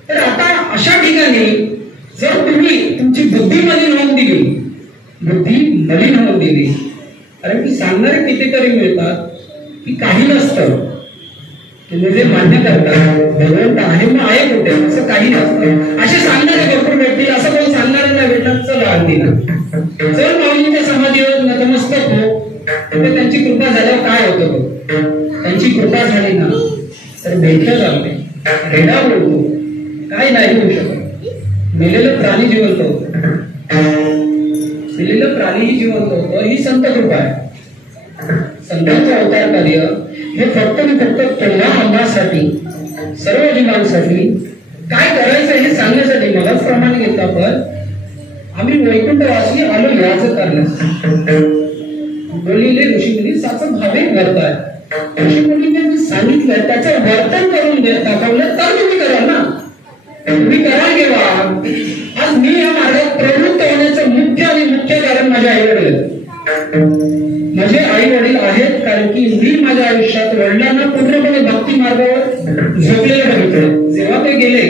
तर आता अशा ठिकाणी जर तुम्ही तुमची बुद्धी मलिन होऊन दिली, कारण की सांगणारे कितीतरी मिळतात की काही नसतं, तुम्ही जे मान्य करता भगवंत आहे मग आहे कुठे, असं काही नसतं असे सांगणारे भरपूर भेटतील. असं कोण सांगणारे नाही भेटणार, चला अगदी ना चल माऊलींच्या समाधीवर नतमस्तक हो, तर त्यांची कृपा झाल्यावर काय होतं, त्यांची कृपा झाली ना तर भेटलं चालते, रेडा बोलतो, काय नाही होऊ शकत. मेलेलं प्राणी जिवंत होतं, मेलेलं प्राणीही जिवंत होतं, ही संत कृपा आहे. संतांचं अवतार कार्य हे फक्त तुम्हा आम्हासाठी, सर्व जीवांसाठी काय करायचं हे सांगण्यासाठी. मलाच प्रमाण घेत आपण आम्ही वैकुंठवासी आलो याच कारणासाठी बोललेले ऋषीमुनी साचं भावे करताय. ऋषीमुनींनी सांगितलं त्याचं वर्तन करून दाखवलं तर तुम्ही कराल ना, तुम्ही कराल केव्हा. आज मी या मार्गात प्रवृत्त होण्याचं मुख्य कारण माझे आई वडील आहेत. कारण की मी माझ्या आयुष्यात वडिलांना पूर्णपणे भक्ती मार्गावर झोपलेलं बघितलं. जेव्हा ते गेले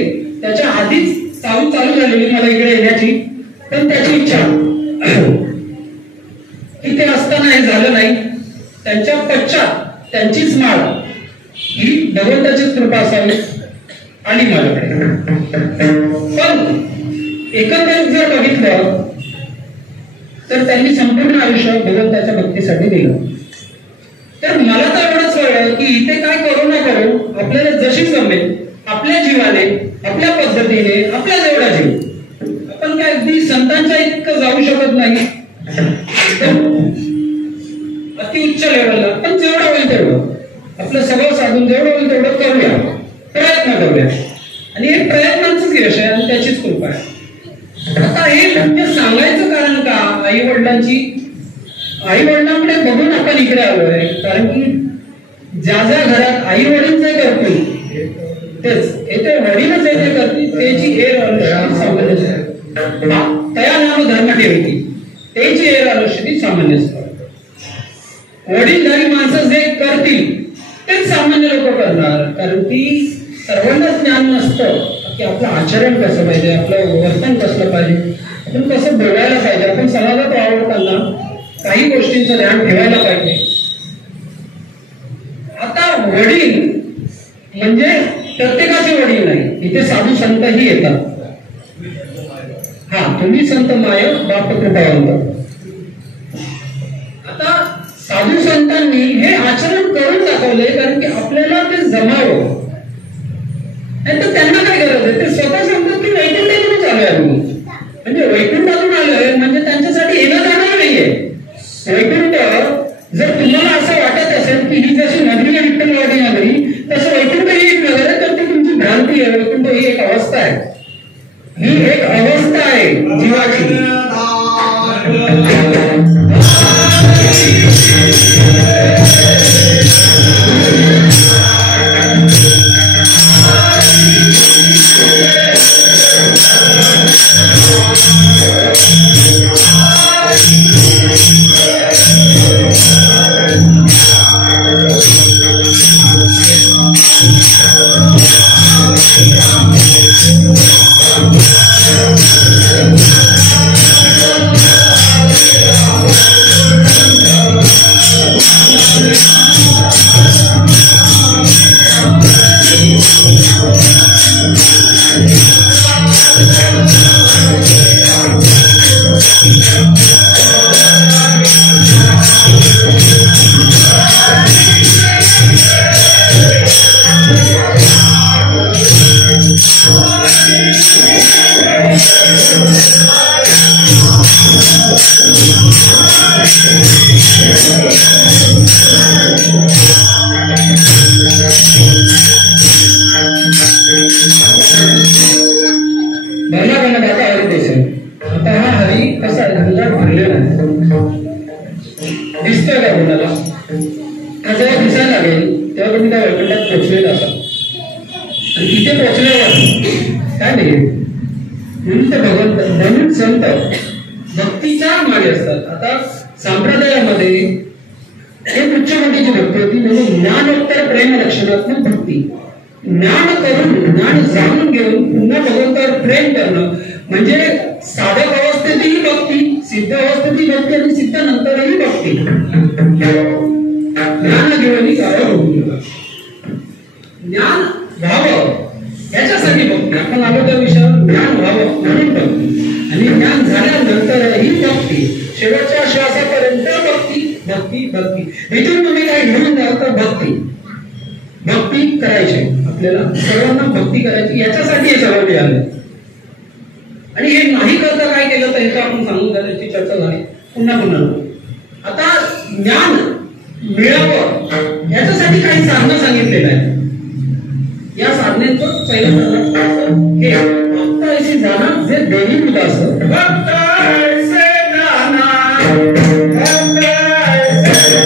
त्याच्या आधीच चालू झालेली मला इकडे येण्याची, पण त्याची इच्छा की ते असताना हे झालं नाही. त्यांच्या पश्चात त्यांचीच माळ ही भगवंताचीच कृपा असावी आली माझ्याकडे. पण एकंदरीत जर बघितलं तर त्यांनी संपूर्ण आयुष्य भगवंताच्या भक्तीसाठी दिलं. तर मला तर एवढंच कळलं की इथे काय करू ना करू, आपल्याला जशी जमेल आपल्या जीवाने, आपल्या पद्धतीने, आपल्या जेवढा जीव, आपण काय अगदी संतांच्या इतकं जाऊ शकत नाही अति उच्च लेवलला, पण जेवढं होईल तेवढं आपलं सगळं साधून जेवढं होईल तेवढं करूया, प्रयत्न करूया. आणि हे प्रयत्नांचंच यश आहे आणि त्याचीच कृपा आहे. आता हे म्हणजे सांगायचं कारण का, आई वडिलांकडे बघून आपण इकडे आलोय. कारण की ज्या घरात आई वडील जे करतील तेच येथे वडीलच येथे करतील, त्याची सामान्य तया नाम धर्म ठेवती, त्याची अनुष्ठी सामान्य. वडीलधारी माणसं जे करतील तेच सामान्य लोक करणार. कारण की सर्वांना ज्ञान नसतं की आपलं आचरण कसं पाहिजे, आपलं वर्तन कसलं पाहिजे, आपण कसं बोलायला पाहिजे, आपण समाजात वावरताना काही गोष्टींचं ध्यान ठेवायला पाहिजे. आता वडील म्हणजे प्रत्येकाचे वडील नाही, इथे साधू संतही येतात. हा, तुम्ही संत माय बाप कृपावंत. आता साधू संतांनी हे आचरण करून दाखवले कारण की आपल्याला ते जमावं. नाही तर त्यांना काय गरज आहे, ते स्वतः सांगतात की वैकुंठातूनच आलोय आम्ही. म्हणजे वैकुंठातून आलोय म्हणजे त्यांच्यासाठी येणं जाणार नाहीये. वैकुंठ जर तुम्हाला असं वाटत असेल की ही जशी नगरी आहे विठ्ठलवाडी नगरी, तसं वैकुंठ ही एक नगर आहे, तर ती तुमची भ्रांती आहे. वैकुंठ ही एक अवस्था आहे, ही एक अवस्था आहे जीवाची. तेव्हा तुम्ही त्या वैकुंठात पोहोचलेला असाल. आणि तिथे पोहोचल्यावर काय नाही म्हणून ते भगवंत म्हणून संत भक्तीच्या मागे असतात. आता संप्रदायामध्ये एक उच्च कोटीची भक्ती होती म्हणजे ज्ञानोत्तर प्रेम लक्षणात्मक भक्ती. ज्ञान करून ज्ञान जाणून घेऊन पुन्हा भगवंतावर प्रेम करणं म्हणजे साधक अवस्थेतही भक्ती, सिद्ध अवस्थेतही भक्ती आणि सिद्ध नंतरही भक्ती. ज्ञान घेऊन ज्ञान व्हावं याच्यासाठी भक्ती. आपण आलो त्या विषयावर ज्ञान व्हावं म्हणून भक्ती आणि ज्ञान झाल्यानंतरही भक्ती. शेवटच्या श्वासापर्यंत भक्ती भक्ती भक्ती. इथून तुम्ही काय घेऊन द्याल तर भक्ती भक्ती करायची. आपल्याला सर्वांना भक्ती करायची याच्यासाठी हे सगळं मिळालं. आणि हे नाही करता काय केलं तर हे आपण सांगून द्या, त्याची चर्चा झाली पुन्हा पुन्हा. आता ज्ञान मिळावं याच्यासाठी काही साधनं सांगितलेलं आहे. या साधनेचं पहिलं हे भक्त ऐसी जाना जे देवी उदास. भक्त ऐसे जाना, भक्त ऐसे जाना.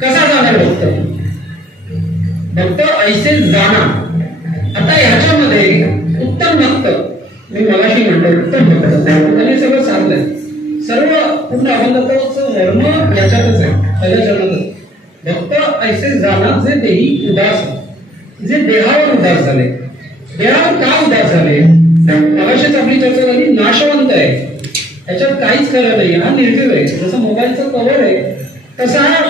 कसा जाणार भक्त? भक्त ऐसे जाना. आता ह्याच्यामध्ये उत्तम भक्त मी मगाशी म्हणतो उत्तम भक्त आणि सगळं सांगलंय. सर्व पूर्ण अभंगाचं वर्म याच्यातच आहे, पहिल्या चरणातच. भक्त ऐसे जाना जे देही उदास, जे देहावर उदास झाले. देहावर का उदास झाले? मगाशीच आपली चर्चा झाली, नाशवंत आहे, याच्यात काहीच खरं नाही, हा निर्जीव आहे. जसं मोबाईलचं कव्हर आहे तसा हा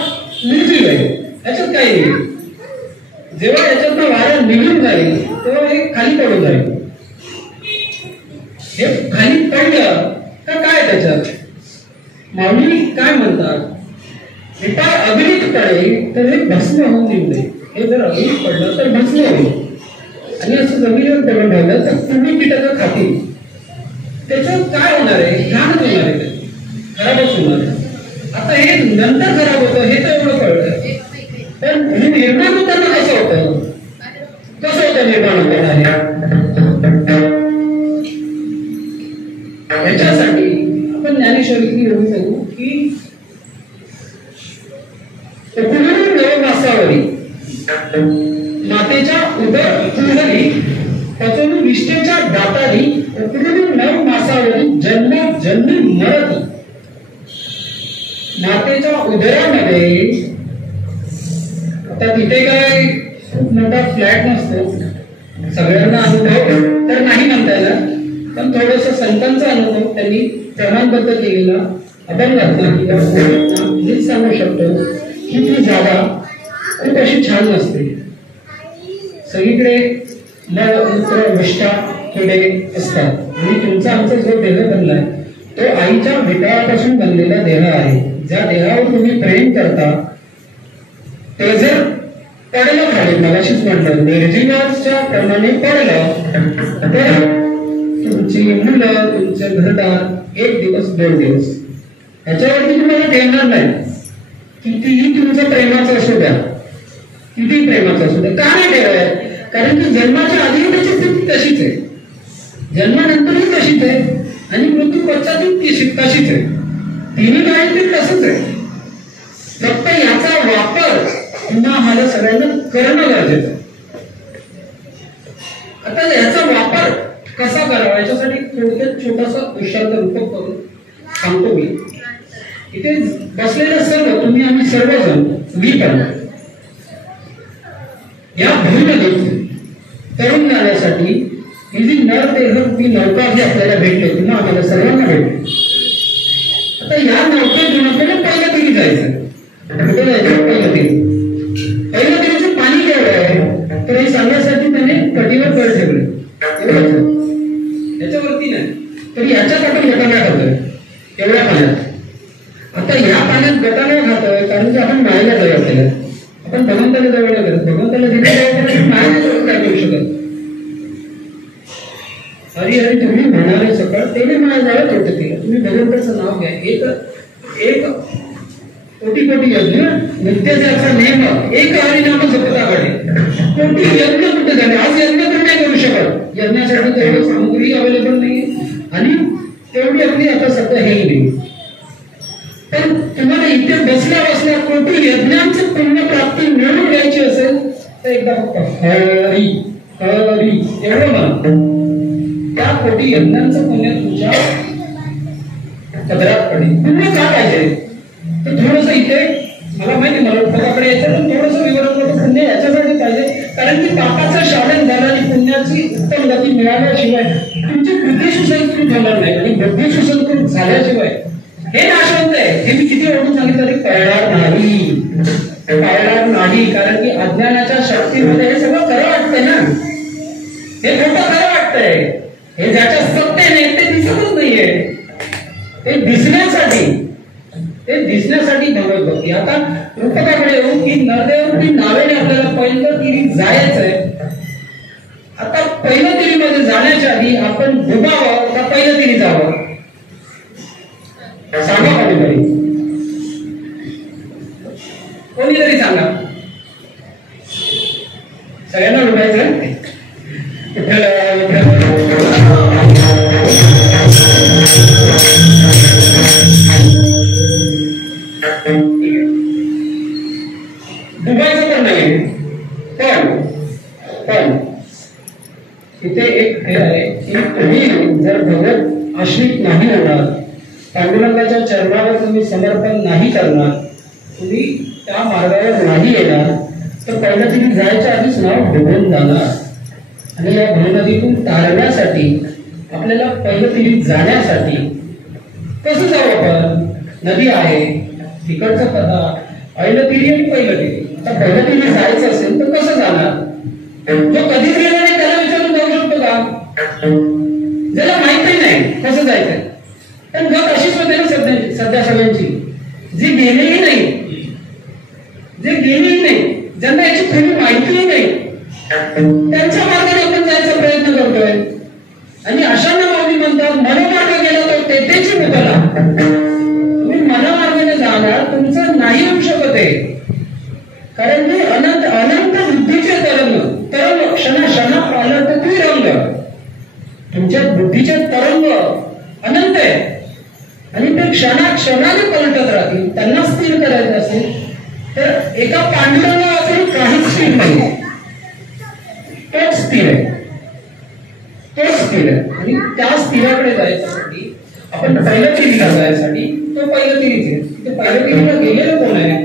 निर्जीव आहे, याच्यात काही नाही. जेव्हा याच्यातनं वारा निघून जाईल तेव्हा हे खाली पडून जाईल. हे खाली पडलं का काय त्याच्यात? माऊली काय म्हणतात, हे काय अग्नीत पडेल तर हे भस्म होऊन निघते. हे जर अग्नीत पडलं तर भस्म होईल. आणि असं जमिनीवर दगड ठेवलं तर तुम्ही कीटक खातील, त्याचं काय होणार आहे? घाणच होणार आहे, खराबच होणार आहे. आता हे नंतर खराब होतं हे तर एवढं कळतं, पण हे निर्माण होताना कसं होतं? कसं होतं निर्माण होताना? याच्यासाठी आपण ज्ञानेश्वरीतली एवढी सांगू की उकडून नवमासावरी मातेच्या उदर कुंडली पचून विष्ठेच्या दातारी उकडून 9 मासावरी जन्मी मरती. मातेच्या उदरामध्ये आता तिथे काय खूप मोठा फ्लॅट नसतो, सगळ्यांना अनुभव तर नाही म्हणता येणार, पण थोडस संतांचा अनुभव त्यांनी प्रमाणबद्ध केलेला आपण हेच सांगू शकतो की ती जागा खूप अशी छान नसते. सगळीकडे मूत्र विष्ठा किडे असतात आणि तुमचा आमचा जो देह बनलाय तो आईच्या विटाळापासून बनलेला देह आहे. ज्या देहावर तुम्ही प्रेम करता ते जर पडलं खाली, मगाशीच म्हटलं निर्जीवाच्या प्रमाणे पडलं तर तुमची मुलं, तुमचे घरदार 1 दिवस 2 दिवस ह्याच्यावरती तुम्हाला ठेवणार नाही. कितीही तुमचं प्रेमाचं असू द्या, किती प्रेमाचं असू द्या, का नाही ठेवाय? कारण की जन्माच्या आधी त्याची स्थिती तशीच आहे, जन्मानंतरही तशीच आहे आणि मृत्यू पश्चातही तशीच आहे. तिन्ही काळात तसंच आहे. फक्त याचा वापर पुन्हा आम्हाला सगळ्यांना करणं गरजेचं आहे. आता याचा वापर कसा करावा याच्यासाठी थोडक्यात छोटासा दृष्टांत रूपक करून सांगतो मी. इथे बसलेले सर्व तुम्ही आम्ही सर्वजण मी पण या भूमीमध्ये तरुण जाण्यासाठी ही जी नरदेहरूपी नौका जी आपल्याला भेटले पुन्हा आम्हाला सर्वांना भेटले. आता या नौकेतून आपल्याला पहिल्या दिली जायचं. कुठे जायचं? पहिल्या दिवशी पाणी केवढं आहे तर हे सांगण्यासाठी त्याने कटीवर कळ ठेवले, याच्यावरती नाही तर याच्यात आपण गटाना खातोय एवढ्या पाण्यात. आता या पाण्यात गटाना खातोय कारण की आपण मायला जवळ केलं, आपण भगवंताला जवळ करत, भगवंताला दिलं मायला जवळ काय करू शकत. हरी हरी तुम्ही म्हणाले सकाळ तेने मला जवळ होतं केलं. तुम्ही भगवंताचं नाव घ्या. एक कोटी कोटी यज्ञ नित्याचा नेम एक हरिनाम जपताकडे कोटी यज्ञ कुठे झाले. आज यज्ञ पण नाही करू शकत, यज्ञासाठी तेवढी सामग्री अवेलेबल नाहीये आणि तेवढी आपली आता सध्या हे नाही. पण तुम्हाला इथे बसल्या बसल्या कोटी यज्ञांचं पुण्य प्राप्ती मिळवून घ्यायची असेल तर एकदा फक्त हरी हरी एवढं म्हणा. त्या कोटी यज्ञांचं पुण्य तुझ्या पदरात पडेल. पुण्य का पाहिजे तर थोडस इथे मला माहिती मला उपकाकडे यायचं पण थोडस विवरण करतो. पुण्य याच्यासाठी पाहिजे कारण की पापाचं शालन झालं आणि पुण्याची उत्तम गती मिळाल्याशिवाय तुमची बुद्धी सुसंस्कृत होणार नाही आणि बुद्धी सुसंस्कृत झाल्याशिवाय हे नाशवंत आहे. हे मी किती ओळखून सांगितलं तरी कळणार नाही, कळणार नाही. कारण की अज्ञानाच्या शक्तीमध्ये हे सगळं खरं वाटतंय ना, हे खोटं खरं वाटतंय. हे ज्याच्या सत्य नाही ते दिसतच नाहीये. ते दिसण्यासाठी भगवत भक्ती. आता रूपकाकडे येऊ की नरदेवरूपी नावेने आपल्याला पहिलं तिरी जायचंय. आता पहिल्या तिरीमध्ये जाण्याच्या आधी आपण डुबावं का पहिलं तिरी जावं सांगा कोणीतरी सांगा. सगळ्यांना डुबायचं. डुबायचं पण नाही पण इथे एक हे आहे की तुम्ही जर भगवत आश्रित नाही होणार, पांडुरंगाच्या चरणावर तुम्ही समर्पण नाही करणार, तुम्ही त्या मार्गावर नाही येणार तर पहिल्या तुम्ही जायच्या आधीच नाव डुबून जाणार. आणि या भवनदीतून तारण्यासाठी आपल्याला पहिलं तिरी जाण्यासाठी कसं जाऊ आपण? नदी आहे तिकडचा पदा पहिलं तिरी आणि पहिलं तिरी. आता पहिलं तिरी जायचं असेल तर कसं जाणार? जो कधीच गेला नाही त्याला विचारून जाऊ शकतो का? ज्याला माहिती नाही कसं जायचंय. पण गत अशीच होते ना सध्या सगळ्यांची, जी गेलेही नाही, ज्यांना याची खरी माहितीही नाही त्यांच्या मार्गाने तुम्ही मनमार्गाने जाणार तुमचं नाही होऊ शकत आहे, कारण ते अनंत अनंत बुद्धीचे तरंग क्षणा पालटती रंग. तुमच्या बुद्धीचे तरंग अनंत आहे आणि ते क्षणाने पलटत राहतील. त्यांना स्थिर करायचं असेल तर एका पांडुरंगावर काहीच स्थिर नाही, तोच स्थिर आहे, तोच स्थिर आहे. आणि त्या स्थिराकडे जायच्यासाठी आपण पहिल्या पिढीला जायसाठी तो पहिल्या पिढीचे ते पहिल्या पिढीला गेलेलं कोण आहे?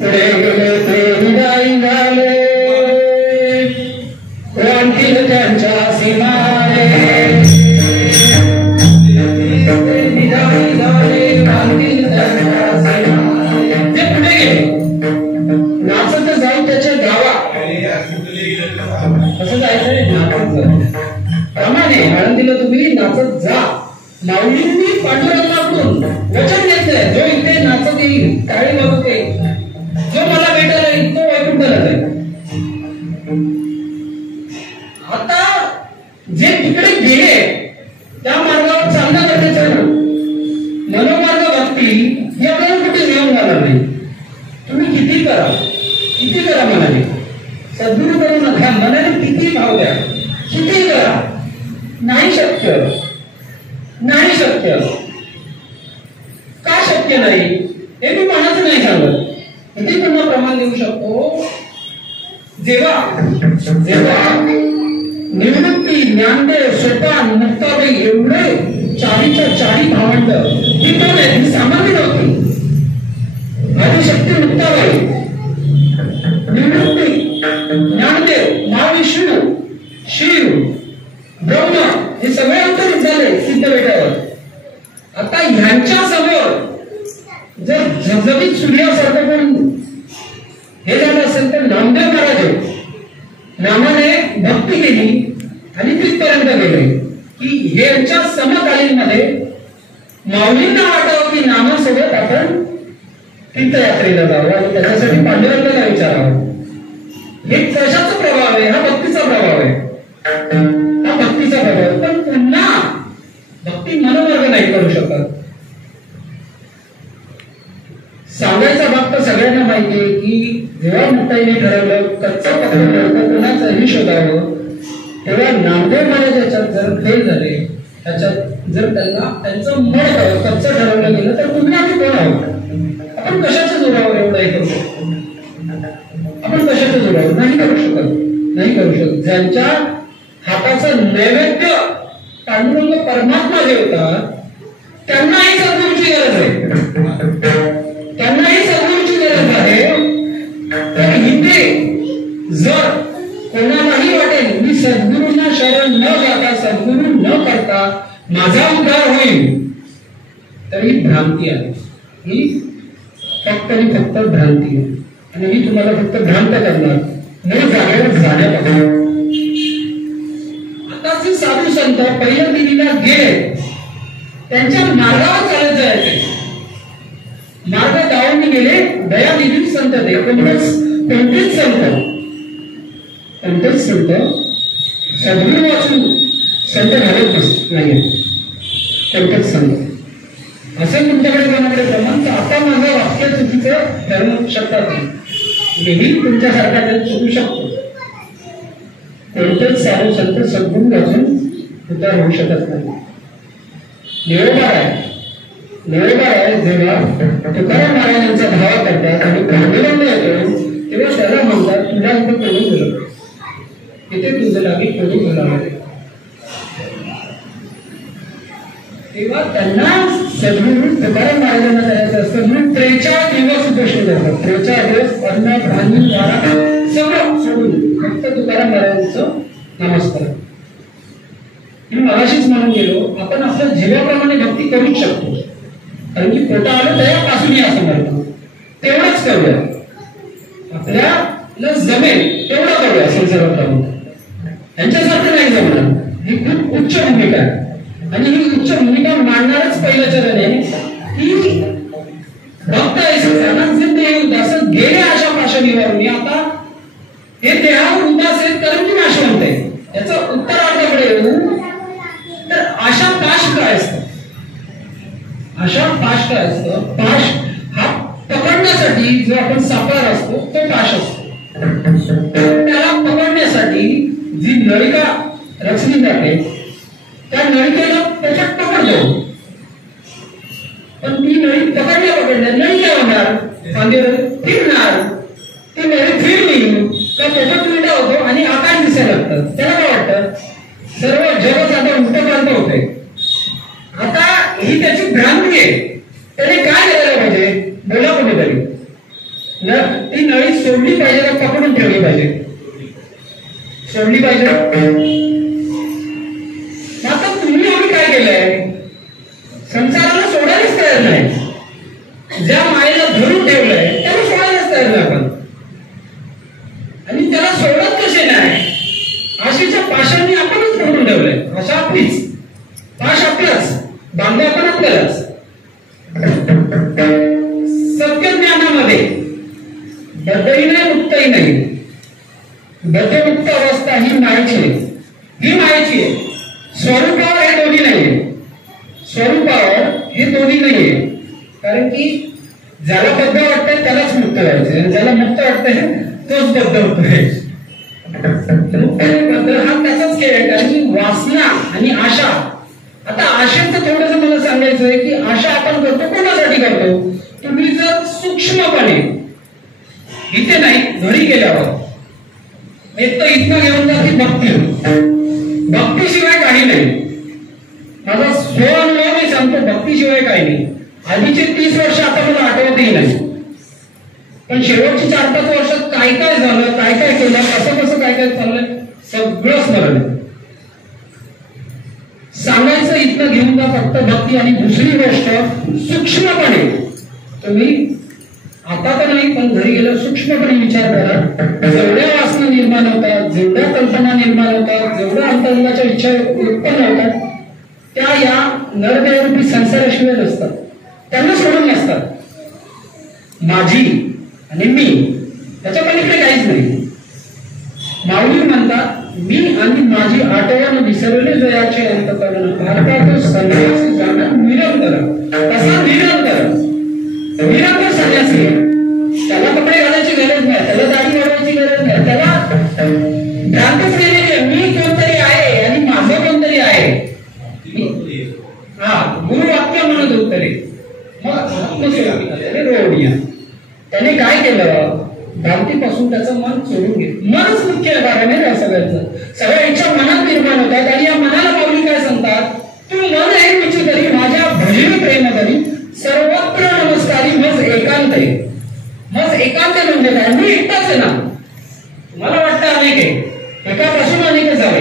पुढे गेले ते विदाई झाले, क्रांतील त्यांच्या सीमारे, विदाई झाले क्रांतील त्यांच्या सीमारे. ते पुढे गेले, नाचत जाऊन त्याच्या गावा कसं जायचंय, नाचत जा प्रमाणे आळंदीला तुम्ही नाचत जा. माऊलींनी पांडुरंगाकडून वचन घेतलंय, जो इथे नाचत येईल टाळी वाजवत येईल, जो मला भेटायला येईल तो वैकुंठाला जाईल. आता जे तिकडे गेले त्या मार्गावर चालणं गरजेचं आहे. मनोमार्ग भक्ती ही आपल्याला कुठे मिळून जाणार नाही. तुम्ही किती करा मनाने, सद्गुरू करू नका, मनाने किती भाव द्या, किती करा, नाही शक्य. का शक्य नाही हे मी मनाचं नाही सांगत. किती पुन्हा प्रमाण देऊ शकतो? जेव्हा निवृत्ती, ज्ञानदेव, सोपान, मुक्ताबाई एवढे चारीच्या चारी भावंड ही कोण आहे? ही सामान्य नव्हती. आदिशक्ती मुक्ताबाई, निवृत्ती, ज्ञानदेव, महाविष्णू, शिव, ब्रह्म हे सगळे अंतरित झाले सिद्ध बेटावर. आता ह्यांच्या समोर जर झगझगीत सूर्यासारखं पण हे झालं असेल तर नामदेव महाराज नामाने भक्ती केली आणि तिथपर्यंत गेले की यांच्या समकालीन मध्ये माऊलींना वाटावं की नामासोबत आपण तीर्थयात्रेला जावं आणि त्याच्यासाठी पांडुरंगाला विचारावं. हे कशाचा प्रभाव आहे? हा भक्तीचा प्रभाव आहे, हा भक्तीचा प्रभाव. पण पुन्हा भक्ती मनोमार्ग नाही करू शकत. सांगायचा भाग तर सगळ्यांना माहिती आहे की जेव्हा मुक्ताईने ठरवलं कच्चा पत्र कोणाचंही शोधावं, तेव्हा नामदेव महाराज याच्यात जर फेल झाले, त्याच्यात जर त्यांचं मत कच्चं ठरवलं गेलं तर तुम्ही आम्ही कोण आहोत? आपण कशाच्या जोरावर एवढं हे करू शकतो? आपण कशाच्या जोरावर नाही करू शकत. ज्यांच्या हाताचं नैवेद्य पांडुरंग परमात्मा जे होता त्यांनाही सद्गुरूची गरज आहे, तर इथे जर कोणालाही वाटेल मी सद्गुरूंना शरण न जाता, सद्गुरू न करता माझा उद्धार होईल, तर ही भ्रांती आहे. ही फक्त आणि फक्त भ्रांती आहे आणि मी तुम्हाला फक्त भ्रांत करणार, न जागेवर जाण्यापासून. आता जे साधू संत पहिल्या दिनीला गेले त्यांच्या मार्गावर चालत जायचे. मार्ग गावांनी गेले. दयानिधी संत ते कोणतेच संत सद्गुरू वाचून संत घालत नाही. कोणतेच संत असे तुमच्याकडे कोणाकडे प्रमाण तर आता माझं वाक्य चुकीचं ठरू शकतात नाही. मीही तुमच्यासारखा जर चुकू शकतो. कोणतेच साधू संत सद्गुरू वाचून उद्धार होऊ शकत नाही. निरोबा आहे जेव्हा तुकाराम महाराजांचा धावा करतात आणि पांडुरंग येतो तेव्हा त्याला म्हणतात तुला इथे कोणी बोलवलं, इथे तुझं लागी कोणी बोलावलं. तेव्हा त्यांना सद्गुरू तुकाराम महाराजांना करायचं असतं म्हणून 43 दिवस उपोषण करतात. 43 दिवस अन्न पाणी वारा सगळं सोडून फक्त तुकाराम महाराजांचं नमस्कार. मी मगाशीच म्हणून गेलो आपण आपल्या जीवाप्रमाणे भक्ती करूच शकतो, कारण की पोटा आलं त्यापासून असं म्हणतो तेवढंच करूया, आपल्याला जमेल तेवढं करूया संसाराप्रमाणे. यांच्यासारखं नाही जमणार. ही खूप उच्च भूमिका आहे आणि ही उच्च भूमिका मांडणारच पहिलं चरण आहे की भक्त असं गेले अशा पाशणीवर आता हे देहावर उदास आहेत कारण की नाशवंत आहे. याचं उत्तरार्धाकडे येऊ तर आशा पाश काय असतं? आशा पाश काय असतं, पाश हा पकडण्यासाठी जो आपण सापळा असतो तो पाश असतो. त्याला पकडण्यासाठी जी नळिका रचली जाते त्या नळिकेला त्याच्यात पकडतो. पण ती नळी पकडल्या नळी काय होणार, फांदीवर फिरणार. ती नळी फिरली का त्याच्यात उलटा होतो आणि आकाश दिसायला लागतं. त्याला काय वाटतं, सर्व जगच आता उलटपालट होतंय. आता ही त्याची भ्रांती आहे. त्याने काय करायला पाहिजे, बोला कुठेतरी ती नळी सोडली पाहिजे का पकडून ठेवली पाहिजे, सोडली पाहिजे. आता तुम्ही आम्ही काय केलंय, संसाराला सोडायलाच तयार नाही. ज्या मायेला धरून ठेवलंय त्याला सोडायलाच तयार नाही आपण. आणि त्याला सोडत कसे नाही, आशेच्या पाशांनी आपणच पकडून ठेवलंय. आशा आपलीच, पाश आपलाच, बांधले आपण आपल्यालाच. सत्य ज्ञानामध्ये बद्धही नाही मुक्तही नाही. बद्धमुक्त अवस्था ही मायेची आहे, ही मायेची आहे. स्वरूपावर हे दोन्ही नाहीये, स्वरूपावर हे दोन्ही नाहीये. कारण की ज्याला बद्ध वाटतंय त्यालाच मुक्त व्हायचं, ज्याला मुक्त वाटतंय तोच बद्ध होतोय. बद्ध हा त्याचाच खेळ आहे. कारण की वासना आणि आशा, आता आशेचं थोडंसं मला सांगायचं आहे की आशा आपण करतो कोणासाठी करतो. तुम्ही जर सूक्ष्मपणे इथे नाही घरी गेल्यावर एक तर इथनं घेऊन जा की भक्ती, भक्तीशिवाय काही नाही. माझा स्वअनुभव मी सांगतो, भक्तीशिवाय काही नाही. आधीचे 30 वर्ष आता मला आठवतही नाही, पण शेवटची 4-5 वर्षात काय काय झालं, काय काय केलं, कसं काय काय चाललंय सगळं स्मरण आहे. सांगायचं इथनं घेऊन जा फक्त भक्ती. आणि दुसरी गोष्ट, सूक्ष्मपणे तुम्ही आता तर नाही पण घरी गेल्यावर सूक्ष्मपणे विचार करा. जेवढ्या वासना निर्माण होतात, जेवढ्या कल्पना निर्माण होतात, जेवढ्या अंतरंगाच्या इच्छा उत्पन्न होतात त्या या नरदेवरूपी संसाराशिवाय नसतात, त्यांना सोडून नसतात. माझी आणि मी त्याच्या पलीकडे काहीच नाही. माऊली म्हणतात, मी आणि माझी आठवण विसरले जयाचे अंतकरण, भारतात संन्यासी जाणार निरंतर. तसा निरंतर संन्यासी. त्याला कपडे घालायची गरज नाही, त्याला दाढी वाढवायची गरज नाही, त्याला भ्रांतच गेलेली आहे. मी कोणतरी आहे आणि माझं कोणतरी आहे. हा गुरुवाक्य म्हणत उत्तरे रोवणीया. त्याने काय केलं, भ्रांतीपासून त्याचं मन सोडून घेतलं. मनच मुख्य कारण आहे सगळ्यांचं. सगळ्या इच्छा मनात निर्माण होतात आणि या मनाला माऊली काय सांगतात, तू मन एक विचारी माझ्या भजन प्रेम करी सर्वत्र नमस्कारी मज एकांत आहे. मज एकांत म्हणजे काय, मी एकटाच आहे ना. मला वाटतं अनेक आहे, एकापासून अनेक झाले.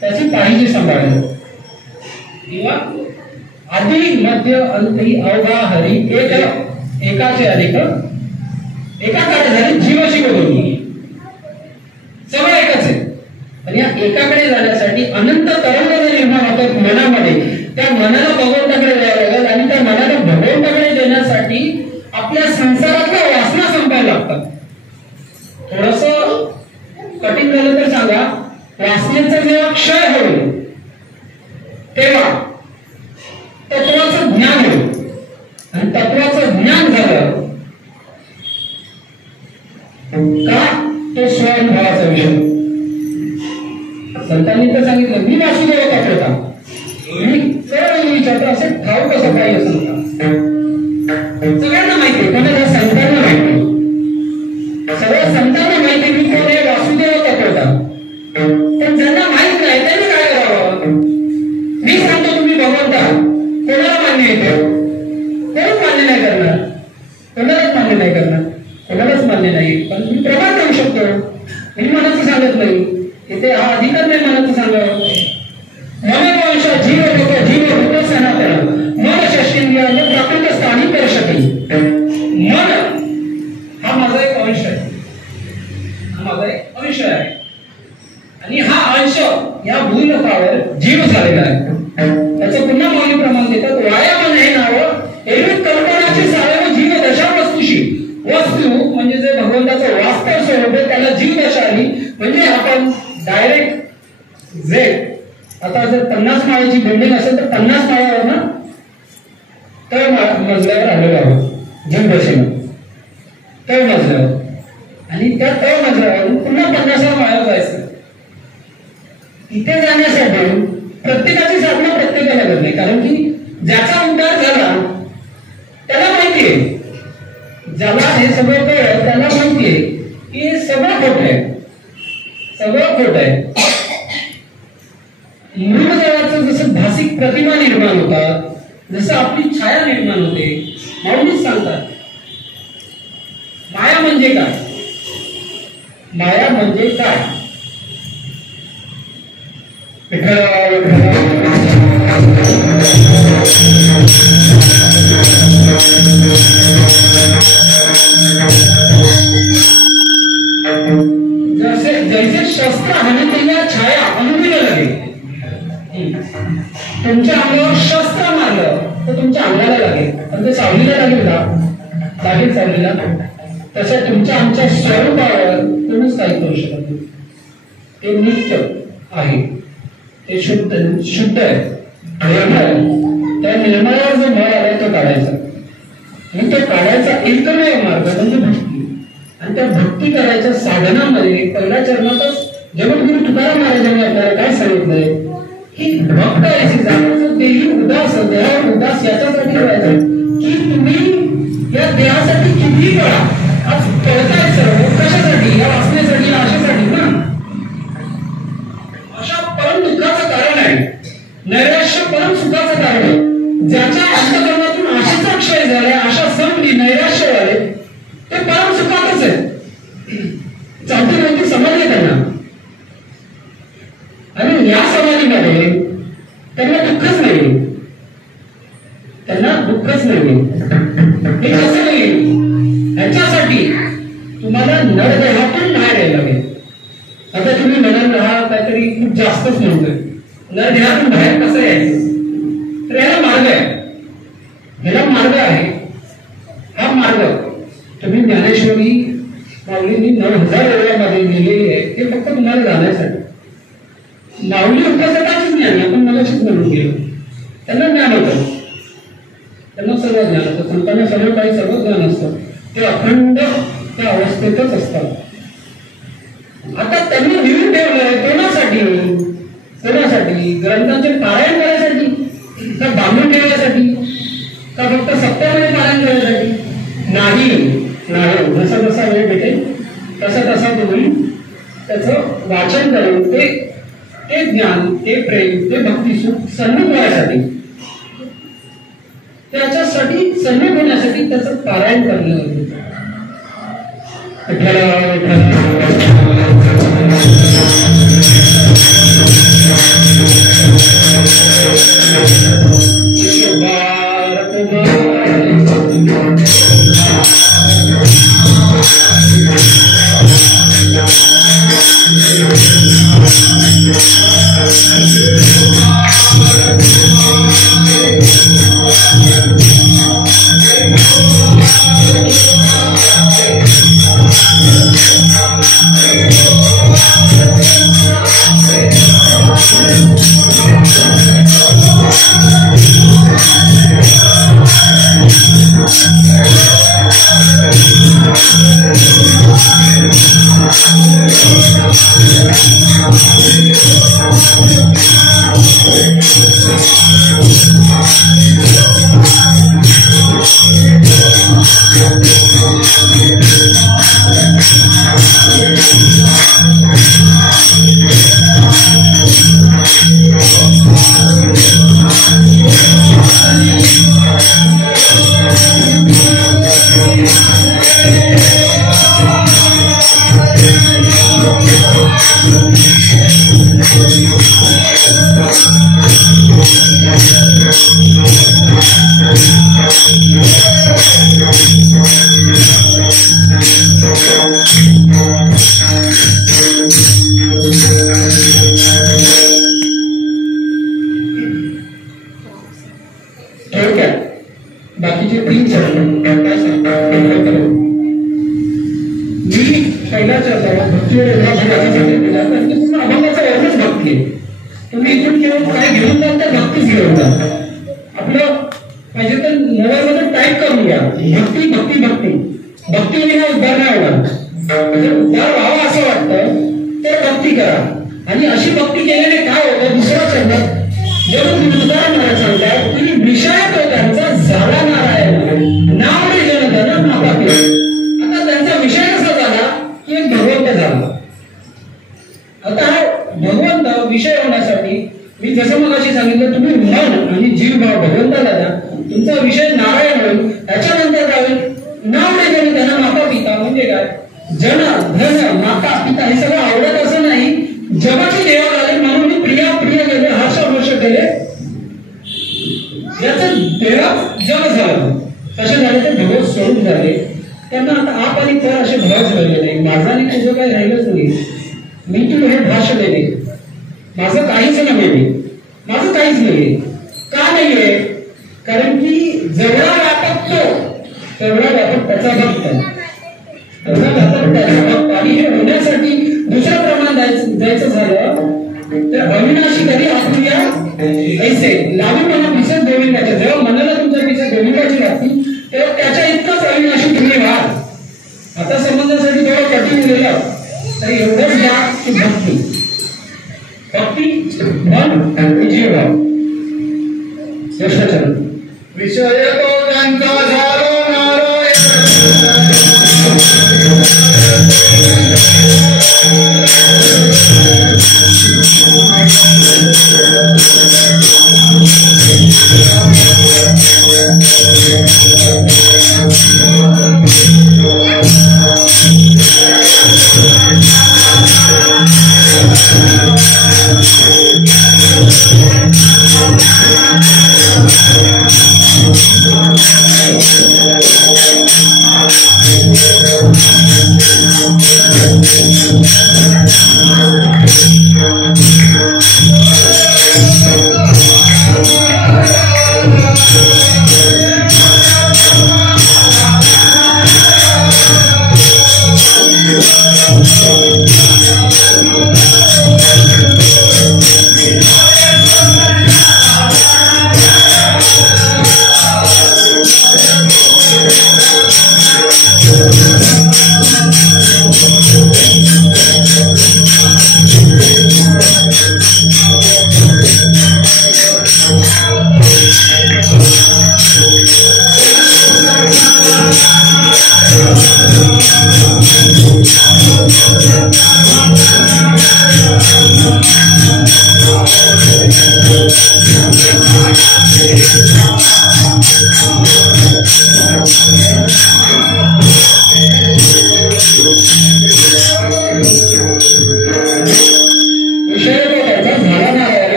त्याची पाहिजे सांभाळायला किंवा आधी मध्य अंती अवघा हरी एकाचे अनेक, एकाकडे झाले जीव शिव दोन्ही, सगळं एकच आहे. आणि या एकाकडे जाण्यासाठी अनंत तरंग निर्माण होतात मनामध्ये. त्या मनाला भगवंताकडे द्यावं लागेल आणि त्या मनाला भगवंताकडे देण्यासाठी आपल्या संसारातल्या वासना संपायला लागतात. थोडस कठीण झालं तर सांगा, वासनेचा जेव्हा क्षय होईल तेव्हा तत्वाचं ज्ञान होईल. आणि तत्वाचं ज्ञान झालं का तो स्वयंभावाचा विषय. संतांनी तर सांगितलं, मी वासुदेव होता, मी सरळ विचारतो असे ठाऊ कसं काही असं सगळ्यांना माहिती, कोणाला संतांना माहिती, सगळ्या संतांना माहिती मी कोण आहे, वासुदेव होता. पण ज्यांना माहित नाही त्यांनी काय करावं. मी सांगतो तुम्ही भगवंता, कोणाला मान्य येतो, कोणच मान्य नाही करणार, कोणालाच मान्य नाही करणार, कोणालाच मान्य नाही. पण मी प्रमाण देऊ शकतो, मी मनाचं सांगत नाही. इथे हा अधिकार नाही मनाचं सांगावं. मनवंश जीव होतो सनातन, मन षष्टींद्रिय प्राकृत स्थानी करशती. मन हा माझा एक अंश आहे, हा माझा एक अंश आहे. आणि हा अंश या भूलोकावर जीव झालेला आहे. त्याचं पुन्हा मौलिक प्रमाण देतात, वाया मन हे नाव एवढी कल्पनाची साऱ्या जीव दशा वस्तूशी. वस्तू म्हणजे जे भगवंताचं वास्तव स्वरूप आहे त्याला जीव दशा आली. म्हणजे आपण डायरेक्ट जे आता जर 50 माळ्याची बिल्डिंग असेल तर 50 माळ्यावर ना तळ मजल्यावर आलेलो आहोत जगदशेनं तळ मजल्यावर, आणि त्या तळ मजल्यावरून पुन्हा 50 माळ्यावर जायचं. तिथे जाण्यासाठी प्रत्येकाची साधना प्रत्येकाला करत नाही, कारण की ज्याचा उद्धार झाला त्याला माहितीये, ज्याला हे सगळं कळलं त्याला माहितीये की हे सगळं खोट आहे, सगळं खोट आहे. मृतदेवाचं जसं भासिक प्रतिमा निर्माण होतात, जसं आपली छाया निर्माण होते, माऊलीच सांगतात माया म्हणजे काय, माया म्हणजे काय. जैसे शस्त्र हाणलेल्या छाया अनुभूला लागेल. तुमच्या अंगावर शस्त्र मारलं तर तुमच्या अंगाला लागेल, पण ते सावलीला लागेल का? लागेल सावलीला. तसं तुमच्या आमच्या स्वरूपावर तुम्हीच काही करू शकत नाही. ते नित्य आहे, ते शुद्ध आहे, निर्मळ आहे. त्या निर्मळावर जो मळ आलाय तो काढायचा, आणि तो काढायचा एकमेव मार्ग म्हणजे भक्ती. आणि त्या भक्ती करायच्या साधनामध्ये पहिल्या चरणातच जगद्गुरु तुकाराम महाराजांनी आपल्याला काय सांगितलंय की भक्त याची जाण्याचं देही उदास, देहावर उदास याच्यासाठी व्हायचं की तुम्ही या देहासाठी किती कळा आज कळताय सर्व कशासाठी, या वाचण्यासाठी, या आशेसाठी ना. अशा परम दुःखाचं कारण आहे, नैराश्य परम सुखाचं कारण आहे. ज्याच्या अंतकरणातून आशेचा क्षय झालाय, आशा संपली, नैराश्य झाले, ते परम सुखातच आहे. चौथी माहिती समजली त्यांना, आणि या समाधीमध्ये त्यांना दुःखच नाही, त्यांना दुःखच नाही. हे कसं नाही, ह्याच्यासाठी तुम्हाला नरदेहातून बाहेर यायला लागेल. आता तुम्ही म्हणाल हा काहीतरी खूप जास्तच म्हणतोय, नरदेहातून बाहेर कसं यायचं, तर याला मार्ग आहे, ह्याला मार्ग आहे. हा मार्ग तुम्ही ज्ञानेश्वरी माऊलींनी 9000 वेळामध्ये लिहिलेली आहे, ते फक्त तुम्हाला जाण्यासाठी. माऊली उपवासाचं ज्ञान आहे, आपण मगाशीच म्हणून गेलो, त्यांना ज्ञान होतं, त्यांना सर्व ज्ञान होतं, संतांना सर्व काही सर्व ज्ञान असतं, ते अखंड त्या अवस्थेतच असतात. आता त्यांनी लिहून ठेवलंय कोणासाठी, कोणासाठी, ग्रंथांचे पारायण करण्यासाठी का बांधून ठेवण्यासाठी का फक्त सप्त्यामध्ये पारायण करण्यासाठी? नाही, जसा जसा वेळ भेटेल तसा तसा तुम्ही त्याचं वाचन करून ते ज्ञान, ते प्रेम, ते भक्ती सुख सन्मुख होण्यासाठी, त्याच्यासाठी सन्मुख होण्यासाठी त्याचं पारायण करणं गरजेचं आहे. बाकीचे 3 चरण काय सांगतात मी पहिला चरणाला भक्तीवर एवढा भरासाठी दिला कारण की पूर्ण अभंगाचा एवढंच भक्ती आहे. तुम्ही इथून केवळ काय घेऊन जाल तर भक्तीच घेऊन जाल. आपलं पाहिजे तर मोबाईलमध्ये टाईप करून घ्या, भक्ती भक्ती भक्ती, भक्ती विना उद्धार नाही होणार. उद्धार व्हावा असं वाटतं तर भक्ती करा. आणि अशी भक्ती केल्याने काय होतं, दुसरा शब्दात जेव्हा तुकाराम महाराज सांगतात की विषय तो त्यांचा झाला नारायण, नाव नाही घेणं त्यानं माता पिता. आता त्यांचा विषय कसा झाला की एक भगवंत झाला. आता हा भगवंत विषय होण्यासाठी मी जसं मगाशी सांगितलं, तुम्ही मन आणि जीव भाव भगवंताला द्या, तुमचा विषय नारायण होईल. त्याच्यानंतर काय होईल, नाव नाही घेणं त्यांना माता पिता. म्हणजे काय, जन धन माता पिता हे सगळं आवडत असं नाही, जगाची देवा झाली म्हणून मी प्रिया प्रिय गेले, हर्ष हर्ष केले, याचं देवा जग झालं. कसे झाले ते भगवत स्वरूप झाले. त्यांना आता आप आणि तर असे भावच राहिले नाही. माझा आणि तुझं काही राहिलंच नाही. मी तू हे भाष्य देणे, माझं काहीच नाही, माझं काहीच नाही. का नाहीये, कारण की जेवढा व्यापक तो तेवढा व्यापक त्याचा भक्त, तेवढा व्यापक त्याचा भक्त. आणि हे होण्यासाठी दुसरं प्रमाण द्यायचं झालं तर अविनाशी कधी आपुया ऐसे लावून म्हणा पिसत गोविंदाच्या. जेव्हा मनाला तुमच्या पिसत गोविंदाची लागती तेव्हा त्याच्या इतकंच अविनाशी तुम्ही व्हा. आता समजण्यासाठी थोडं कठीण गेलं तरी एवढंच घ्या की भक्ती भक्ती मन आणि जीव कृष्णचरण विषय तो त्यांचा झालो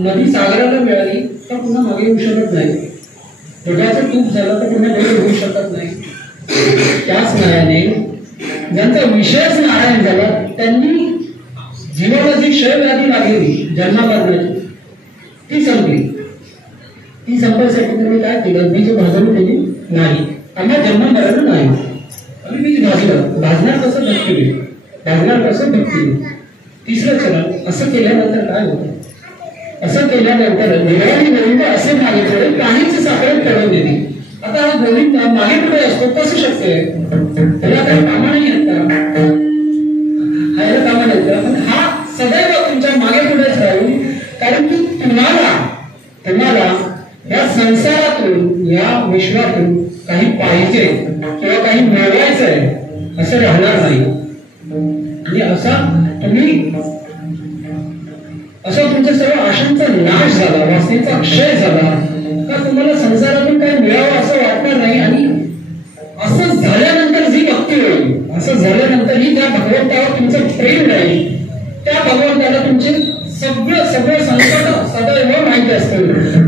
नदी सागराला मिळाली तर पुन्हा मागे येऊ शकत नाही. दुधाचं तूप झालं तर पुन्हा वेगळं होऊ शकत नाही. त्याच न्यायाने ज्यांचा विषयच नारायण झाला त्यांनी जीवाला जी क्षयव्याधी लागली जन्मामरणाची ती संपली. ती संपण्यासाठी त्यांनी काय केलं, बीज भाजून केली नाही. आम्हाला जन्म मरण नाही, आम्ही बीज भाजलं. भाजणार कसं भक्तीने, भाजणार कसं भक्तीने. तिसरं चरण असं केल्यानंतर काय होतं, असं केल्यानंतर देवानी गोविंद असे मागितले काहीच साखरेत पडवून देते. आता हा गोविंद मागे पुढे असतो कसं शक्य आहे, त्याला काही कामा नाही येत का, ह्याला कामा नाही येत. पण हा सदैव तुमच्या मागे पुढेच राहील. कारण की तुम्हाला या संसारातून या विश्वातून काही पाहिजे किंवा काही मिळवायचं आहे असं राहणार नाही. आणि असा तुमच्या सर्व आशांचा नाश झाला, वासनेचा क्षय झाला का तुम्हाला संसारातून काही मिळावं असं वाटणार नाही. आणि असं झाल्यानंतर जी भक्ती होईल, असं झाल्यानंतरही त्या भगवंतावर तुमचं प्रेम राहील. त्या भगवंताला तुमचे सगळं संकट सदैव माहिती असतं.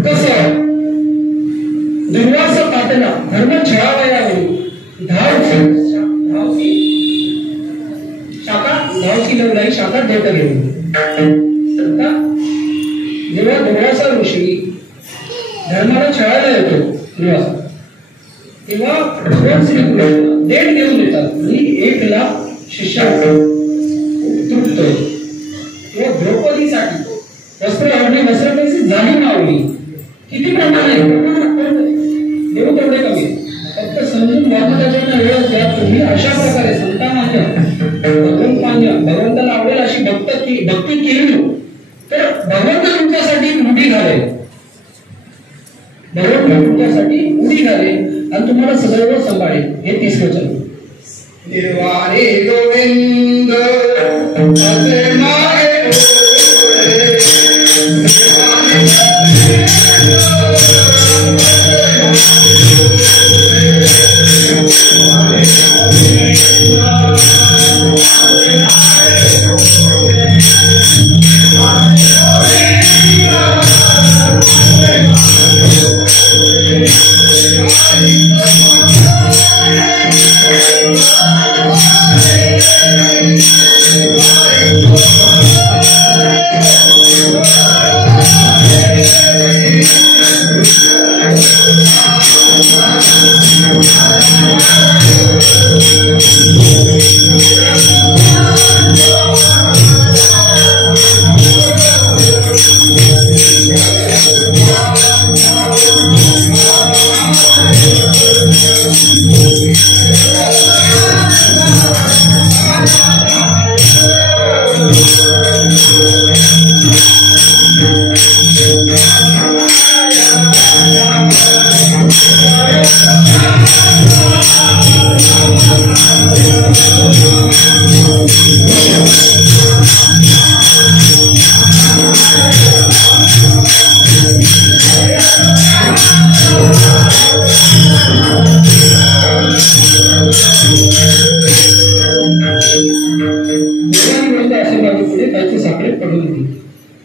कसं दुर्वास पातला धर्म छळावयावरी धावची लढाई शाखा देत गेली. जेव्हा दुर्वासा ऋषी धर्माला छळायला येतो दुर्वासा, तेव्हा भगवान श्रीकृष्ण देण घेऊन येतात आणि 1,00,000 शिष्यांना तृप्त होतोय किंवा द्रौपदीसाठी वस्त्रपैसे झाली मावली किती प्रमाण आहे देऊ तेवढे कमी फक्त समजून वाचताना वेळ द्या तुम्ही अशा प्रकारे संतांमान्य भगवंताला आवडेल अशी भक्ती केली तर भगवंत तुमच्यासाठी उडी घालेल भगवंत तुमच्यासाठी उडी घालेल आणि तुम्हाला सदैव सांभाळेल हे 30 वचन निर्वाणे गोविंद असे मागे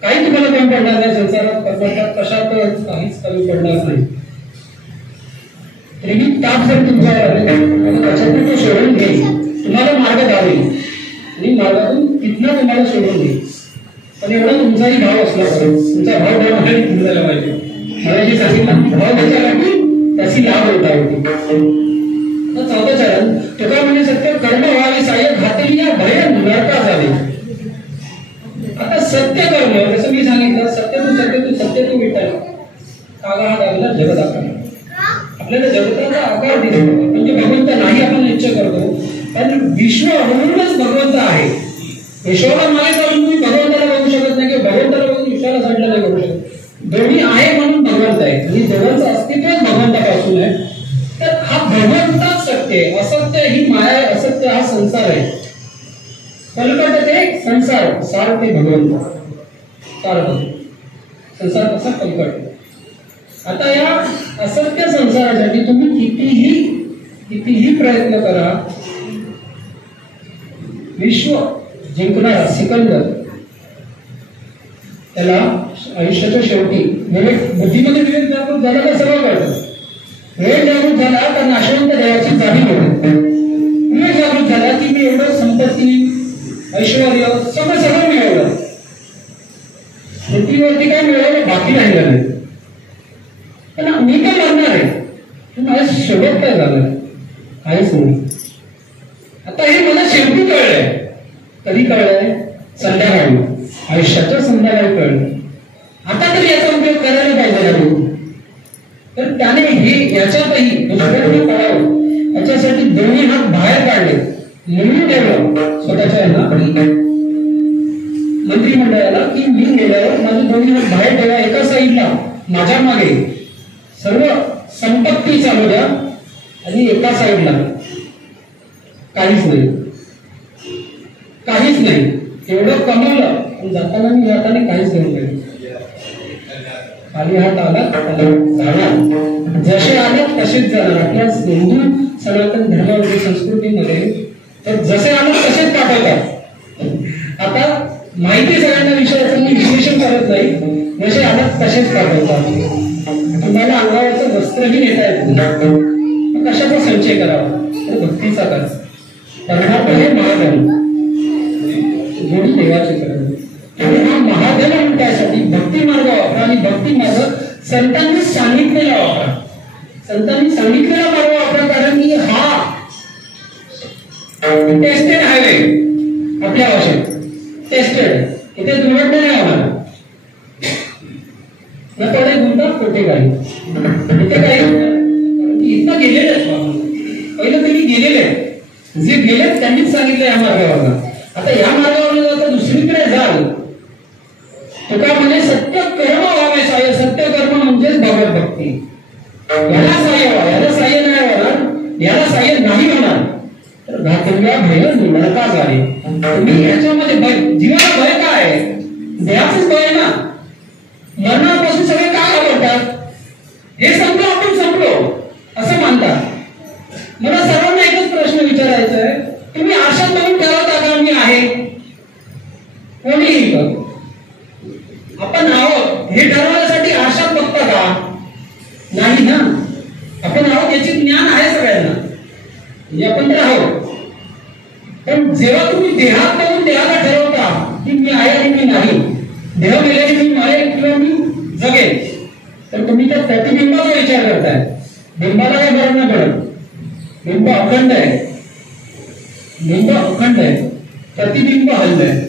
काही तुम्हाला कमी पडणार नाही संसारात कशात काहीच कमी पडणार नाही तरी ताप जर तुमच्यावर त्याच्यातून तो सोडून घेईल तुम्हाला मार्ग दावेल आणि मार्गातून तिथनं तुम्हाला सोडून घेईल पण एवढा तुमचाही भाव असला पाहिजे तुमचा भाव देवाखाली झाला पाहिजे मला जे सांगितलं भाव त्याच्यासाठी त्याची लाभ होता होती चौथं चरण तुका म्हणजे सत्य कर्म व्हावे साह्य घातली या भय नरका झाले आता सत्य कर्म जसं मी सांगितलं सत्य तू विटायला कागा हा लागला जगत आकार आपल्याला जगताचा आकार दिसतो म्हणजे भगवंत नाही आपण निश्चय करतो पण विश्व म्हणूनच भगवंत आहे विश्वाला मागे चालून तुम्ही भगवंताला बघू शकत नाही किंवा भगवंताला बघून विश्वाला साईडला नाही करू शकत दोन्ही आहे म्हणून भगवंत आहे आणि जगाचं अस्तित्वच भगवंतापासून आहे तर हा भगवंतच सत्य आहे असत्य ही माया असत्य हा संसार आहे पलकट ते संसार सार ते भगवंत सार संसार कसा पलकट आता या असत्य संसारासाठी तुम्ही कितीही प्रयत्न करा विश्व जिंकणारा सिकंदर त्याला आयुष्याच्या शेवटी बुद्धीमध्ये विवेक जागृत झाला तर सगळं कळतं वेळ जागृत झाला तर नाशवंत देवाची जाणीव होते विवेक जागृत झाला की मी एवढं संपत्ती ऐश्वर्य सगळं मिळवलं पृथ्वीवरती काय मिळवलं बाकी राहिलं नाही पण मी काय करणार आहे माझ्या शेवट काय झालं काहीच नाही आता हे मला शेवटी कळलंय कधी कळलंय संध्याकाळी आयुष्याच्या संध्याकाळी कळलं आता तरी याचा उपयोग करायला पाहिजे ना तर त्याने हे याच्यातही दुसऱ्यांनी कळावं याच्यासाठी दोन्ही हात बाहेर काढले म्हणून ठेवलं स्वतःच्या मंत्रिमंडळाला की मी गेल्यावर माझे दोन्ही हात बाहेर ठेवा एका साईडला माझ्या मागे सर्व संपत्ती चालू द्या आणि एका साईडला काहीच नाही एवढं कमवलं पण जाताना मी जाताना काहीच घेऊन गेलो खाली हात आला झाला जसे आले तसेच जाणार आपल्या हिंदू सनातन धर्मामध्ये संस्कृतीमध्ये तर जसे आले तसेच पाठवतात आता माहिती सगळ्यांना विषयाचं मी विश्लेषण करत नाही जसे आलात तसेच पाठवतात तुम्हाला अंगावरचं वस्त्रही नेता येत नाही कशाचा संचय करावा तर भक्तीचा करा करणार हे महाधन जोडी देवाचे करणे आणि हा महाधन त्यासाठी भक्ती मार्ग वापरा आणि भक्ती मार्ग संतांनी सांगितलेला वापरा संतांनी सांगितलेला मार्ग वापरा कारण की हा टेस्टेड हायवे आपल्या भाषेत टेस्टेड इथे दुर्घटना नाही होणार ना थोडे गुंतात कुठे काही इथे काही इथं गेलेले आहेत पहिलं त्यांनी गेलेले आहेत जे गेलेत त्यांनीच सांगितलं या मार्गावर आता या मार्गावर आता दुसरीकडे जाल तुका म्हणजे सत्य कर्म व्हावे सहाय्य सत्य कर्म म्हणजेच भगवत भक्ती याला सहाय्य व्हा याला सहाय्य नाही होणार याला सहाय्य नाही होणार तर घातल्या भय नरका झाले तुम्ही याच्यामध्ये भय जीवाला भय काय आहे देहाचंच भय ना मरणापासून सगळे काय आवडतात हे संपलो आपण संपलो असं मानतात मला सर्वांना एकच प्रश्न विचारायचा आहे तुम्ही आशा करून ठरवता का मी आहे कोणीही आपण आहोत हे ठरवण्यासाठी आशा बघता का नाही ना आपण आहोत याचे ज्ञान आहे सगळ्यांना म्हणजे आपण तर आहोत पण जेव्हा तुम्ही देहात जाऊन देहाला ठरवता की मी आहे आणि मी नाही देह मेल्याने मी मरेल किंवा मी जगेल तर तुम्ही त्या प्रतिबिंबाचा विचार करताय बिंबाला काय फरक नाही पडत बिंब अखंड आहे प्रतिबिंब हल्लंय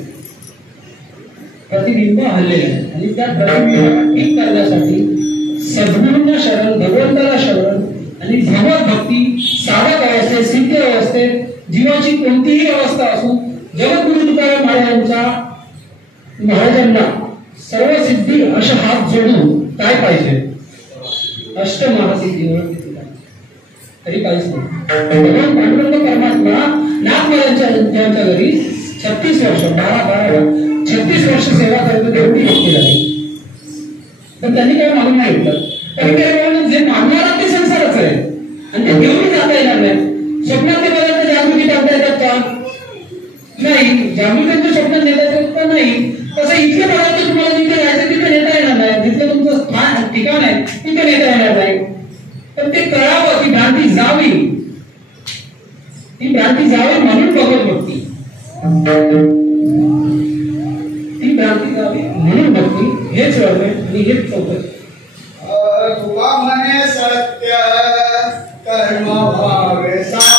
प्रतिबिंब हल्लेलं आहे आणि त्या प्रतिबिंबाला ठीक करण्यासाठी सद्गुरूंना शरण भगवंताला शरण आणि भगवत भक्ती साधक अवस्थेत सिद्ध अवस्थेत जीवाची कोणतीही अवस्था असो जगद्गुरु तुकाराम महाराजांना सर्व सिद्धी अशा हात जोडून काय पाहिजे अष्ट महासिद्धीवर तरी काहीच नाही भगवान पांडुरंग परमात्मा नागमारांच्या घरी 36 वर्ष 36 वर्ष सेवा करतो तेवढी व्यक्ती झाली पण त्यांनी काय मागून नाही घेतलं त्यांनी काय म्हणून जे मागणार ते संसारच आहे आणि ते घेऊन जाता येणार नाही स्वप्नात ते बघा जागृती टाकता येतात का नाही जागृतीच्या स्वप्नात नेता येतात का नाही तसं इतके पदार्थ तुम्हाला जिथे जायचं तिथे नेता येणार नाही जिथलं तुमचं स्थान ठिकाण आहे तिथे नेता येणार नाही पण ते कळावं ती भ्रांती जावी म्हणून भगवत भक्ती ती भ्रांती जावी म्हणून भक्ती हेच वळवे आणि हेच चौकट तुका म्हणे सत्य कर्म भावे साय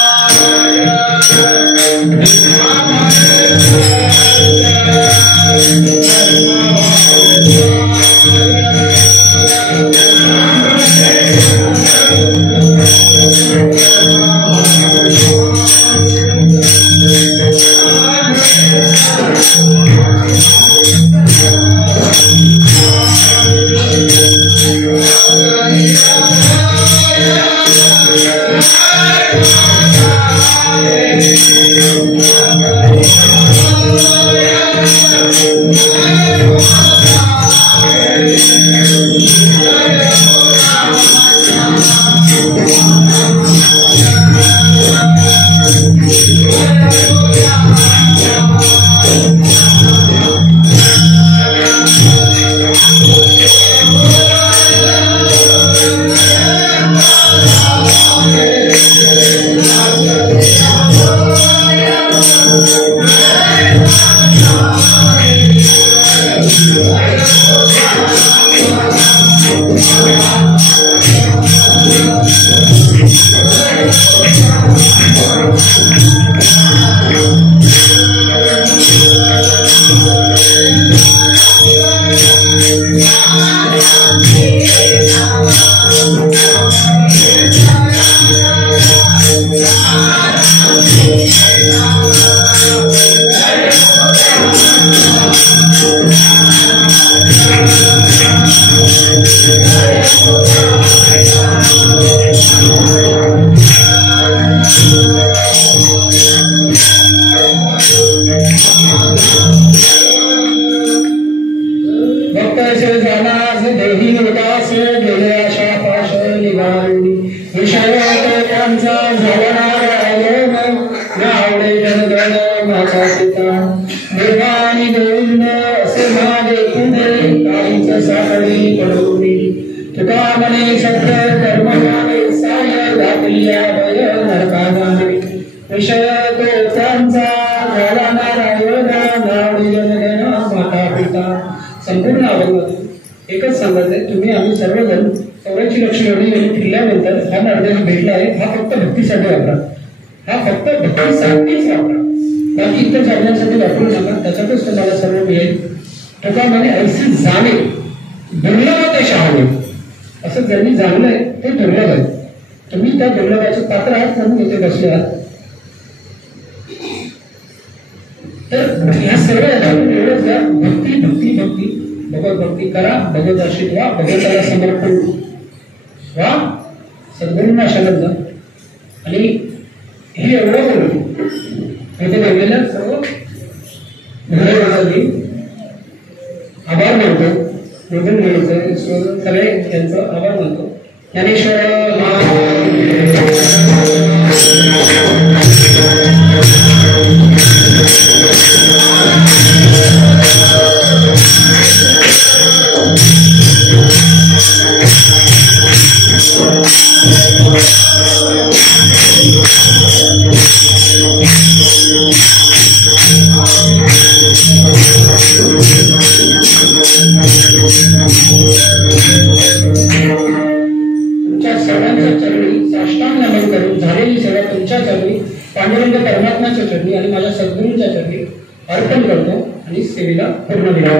संपूर्ण अभंगात एकच सांगायचंय तुम्ही आम्ही सर्वजण चौऱ्याची लक्ष्मी फिरल्यानंतर हा नर्दन भेटला आहे हा फक्त भक्तीसाठी वापरा हा फक्त भक्तीसाठीच वापरा बाकी साहित्य जाणण्यासाठी वापरू नका, त्याच्यातच तुम्हाला सर्व मिळेल. तुका म्हणे ऐसी जाणे दुर्लभ ते शहाणे. असं ज्यांनी जाणलंय ते दुर्लभ आहे. तुम्ही त्या दुर्लभाचे पात्र आहात म्हणून इथे बसले आहात. तर ह्या सर्व एवढंच घ्या, भक्ती भक्ती भक्ती, भगवत भक्ती करा, भगवताशी व्हा, भगवताला समर्पण व्हा, सद्गुरूंना शरण जा. आणि हे एवढं बोलून इथे वेगवेगळ्या सर्व आभार मानतो. निघून गेले सगळे यांचं आभार मानतो. ज्ञानेश्वर पांडुरंग परमात्माच्या चरणी आणि माझ्या सद्गुरूंच्या चरणी अर्पण करतो आणि सेवेला पूर्ण विराम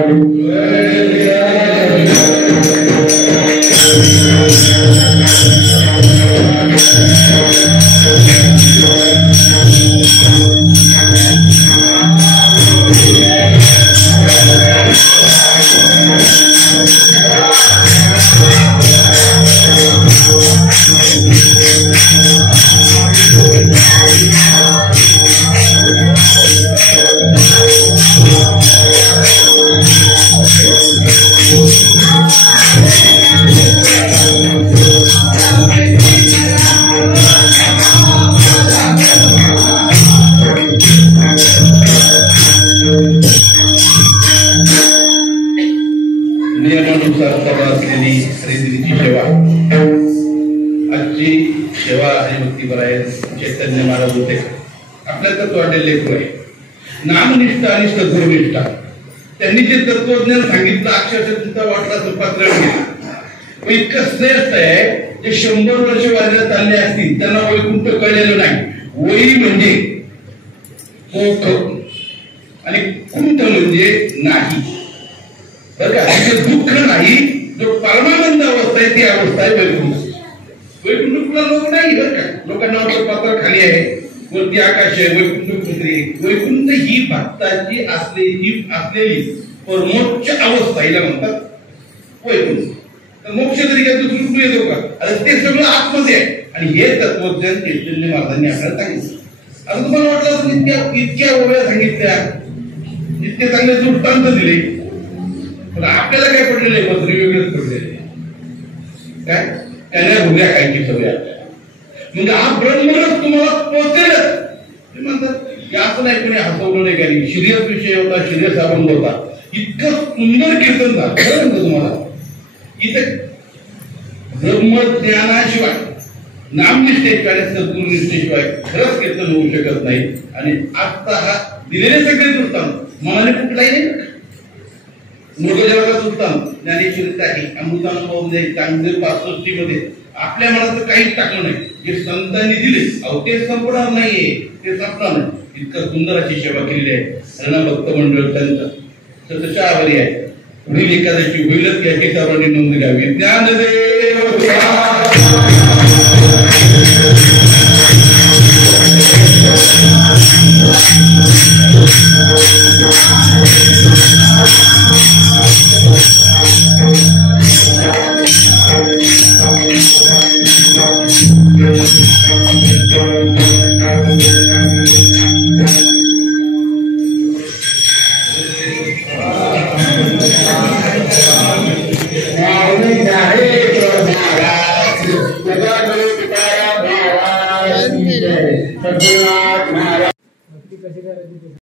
नियमानुसार चालू असलेली श्रीदेवीची सेवा. आजची सेवा हरिभक्तीपरायण चैतन्य महाराज होते. आपल्या तत्वाचे लेखक आहे. नामनिष्ठा आणि सद्गुरुनिष्ठा त्यांनी जे तत्वज्ञान सांगितलं अक्षरशः तुमचा वाटला पात्र गेला. इतकं श्रेष्ठ आहे जे 100 वर्ष वाजण्यात चालले असतील त्यांना वैकुंठ कळलेलं नाही. वै म्हणजे मोख आणि कुंठ म्हणजे नाही. बरं का, तिथे दुःख नाही. जो परमानंद अवस्था आहे ती अवस्था आहे वैकुंठ. वैकुंठ कुठला लोक नाही बरं का. लोकांना वाटतं पात्र खाली आहे, वरती आकाश आहे, वैकुंठ कुठे. वैकुंठ ही भक्ताची असलेली परमोच्च अवस्था हिला म्हणतात वैकुंठ. तर मोक्ष तरी काय दुसरं कुठे येतो का? आता ते सगळं आतमध्ये आहे. आणि हे तत्वज्ञान चैतन्य महाराजांनी आपल्याला सांगितलं. आता तुम्हाला वाटलं इतक्या ओव्या सांगितल्या, इतके चांगले दृष्टांत दिले, पण आपल्याला काय पडलेलं आहे? पत्री वेगळंच पडलेलं आहे. काय त्यांना भुग्या खायची सवय आपल्याला. म्हणजे हा ब्रह्मच तुम्हाला पोचेलच. ते म्हणतात असं नाही, कोणी हसवलं नाही. काही सिरियस विषय होता, सिरियस आपण बोलता. इतकं सुंदर कीर्तन झालं खरं म्हणतो तुम्हाला. इथं ब्रह्मज्ञानाशिवाय, नामनिष्ठेशिवाय, सद्गुरुनिष्ठेशिवाय खरंच कीर्तन होऊ शकत नाही. आणि आता हा दिलेले सगळे दृष्टांत मनाने कुठलाही नाही. मृगजगाचा दृष्टांत ज्ञानेश्वरीत आहे. अमृतानुभव चांगदेव 65 आपल्या मनात काहीच टाकलं नाही. जे संतांनी दिले अहो ते संपणार नाहीये, ते संपणार नाही. इतकं सुंदर अशी सेवा केलेली आहे. रणभक्त मंडळ त्यांचं तशा आभारी आहे. पुढील एकादशी होईलच याची सर्वांनी नोंद घ्यावी. ज्ञानदेव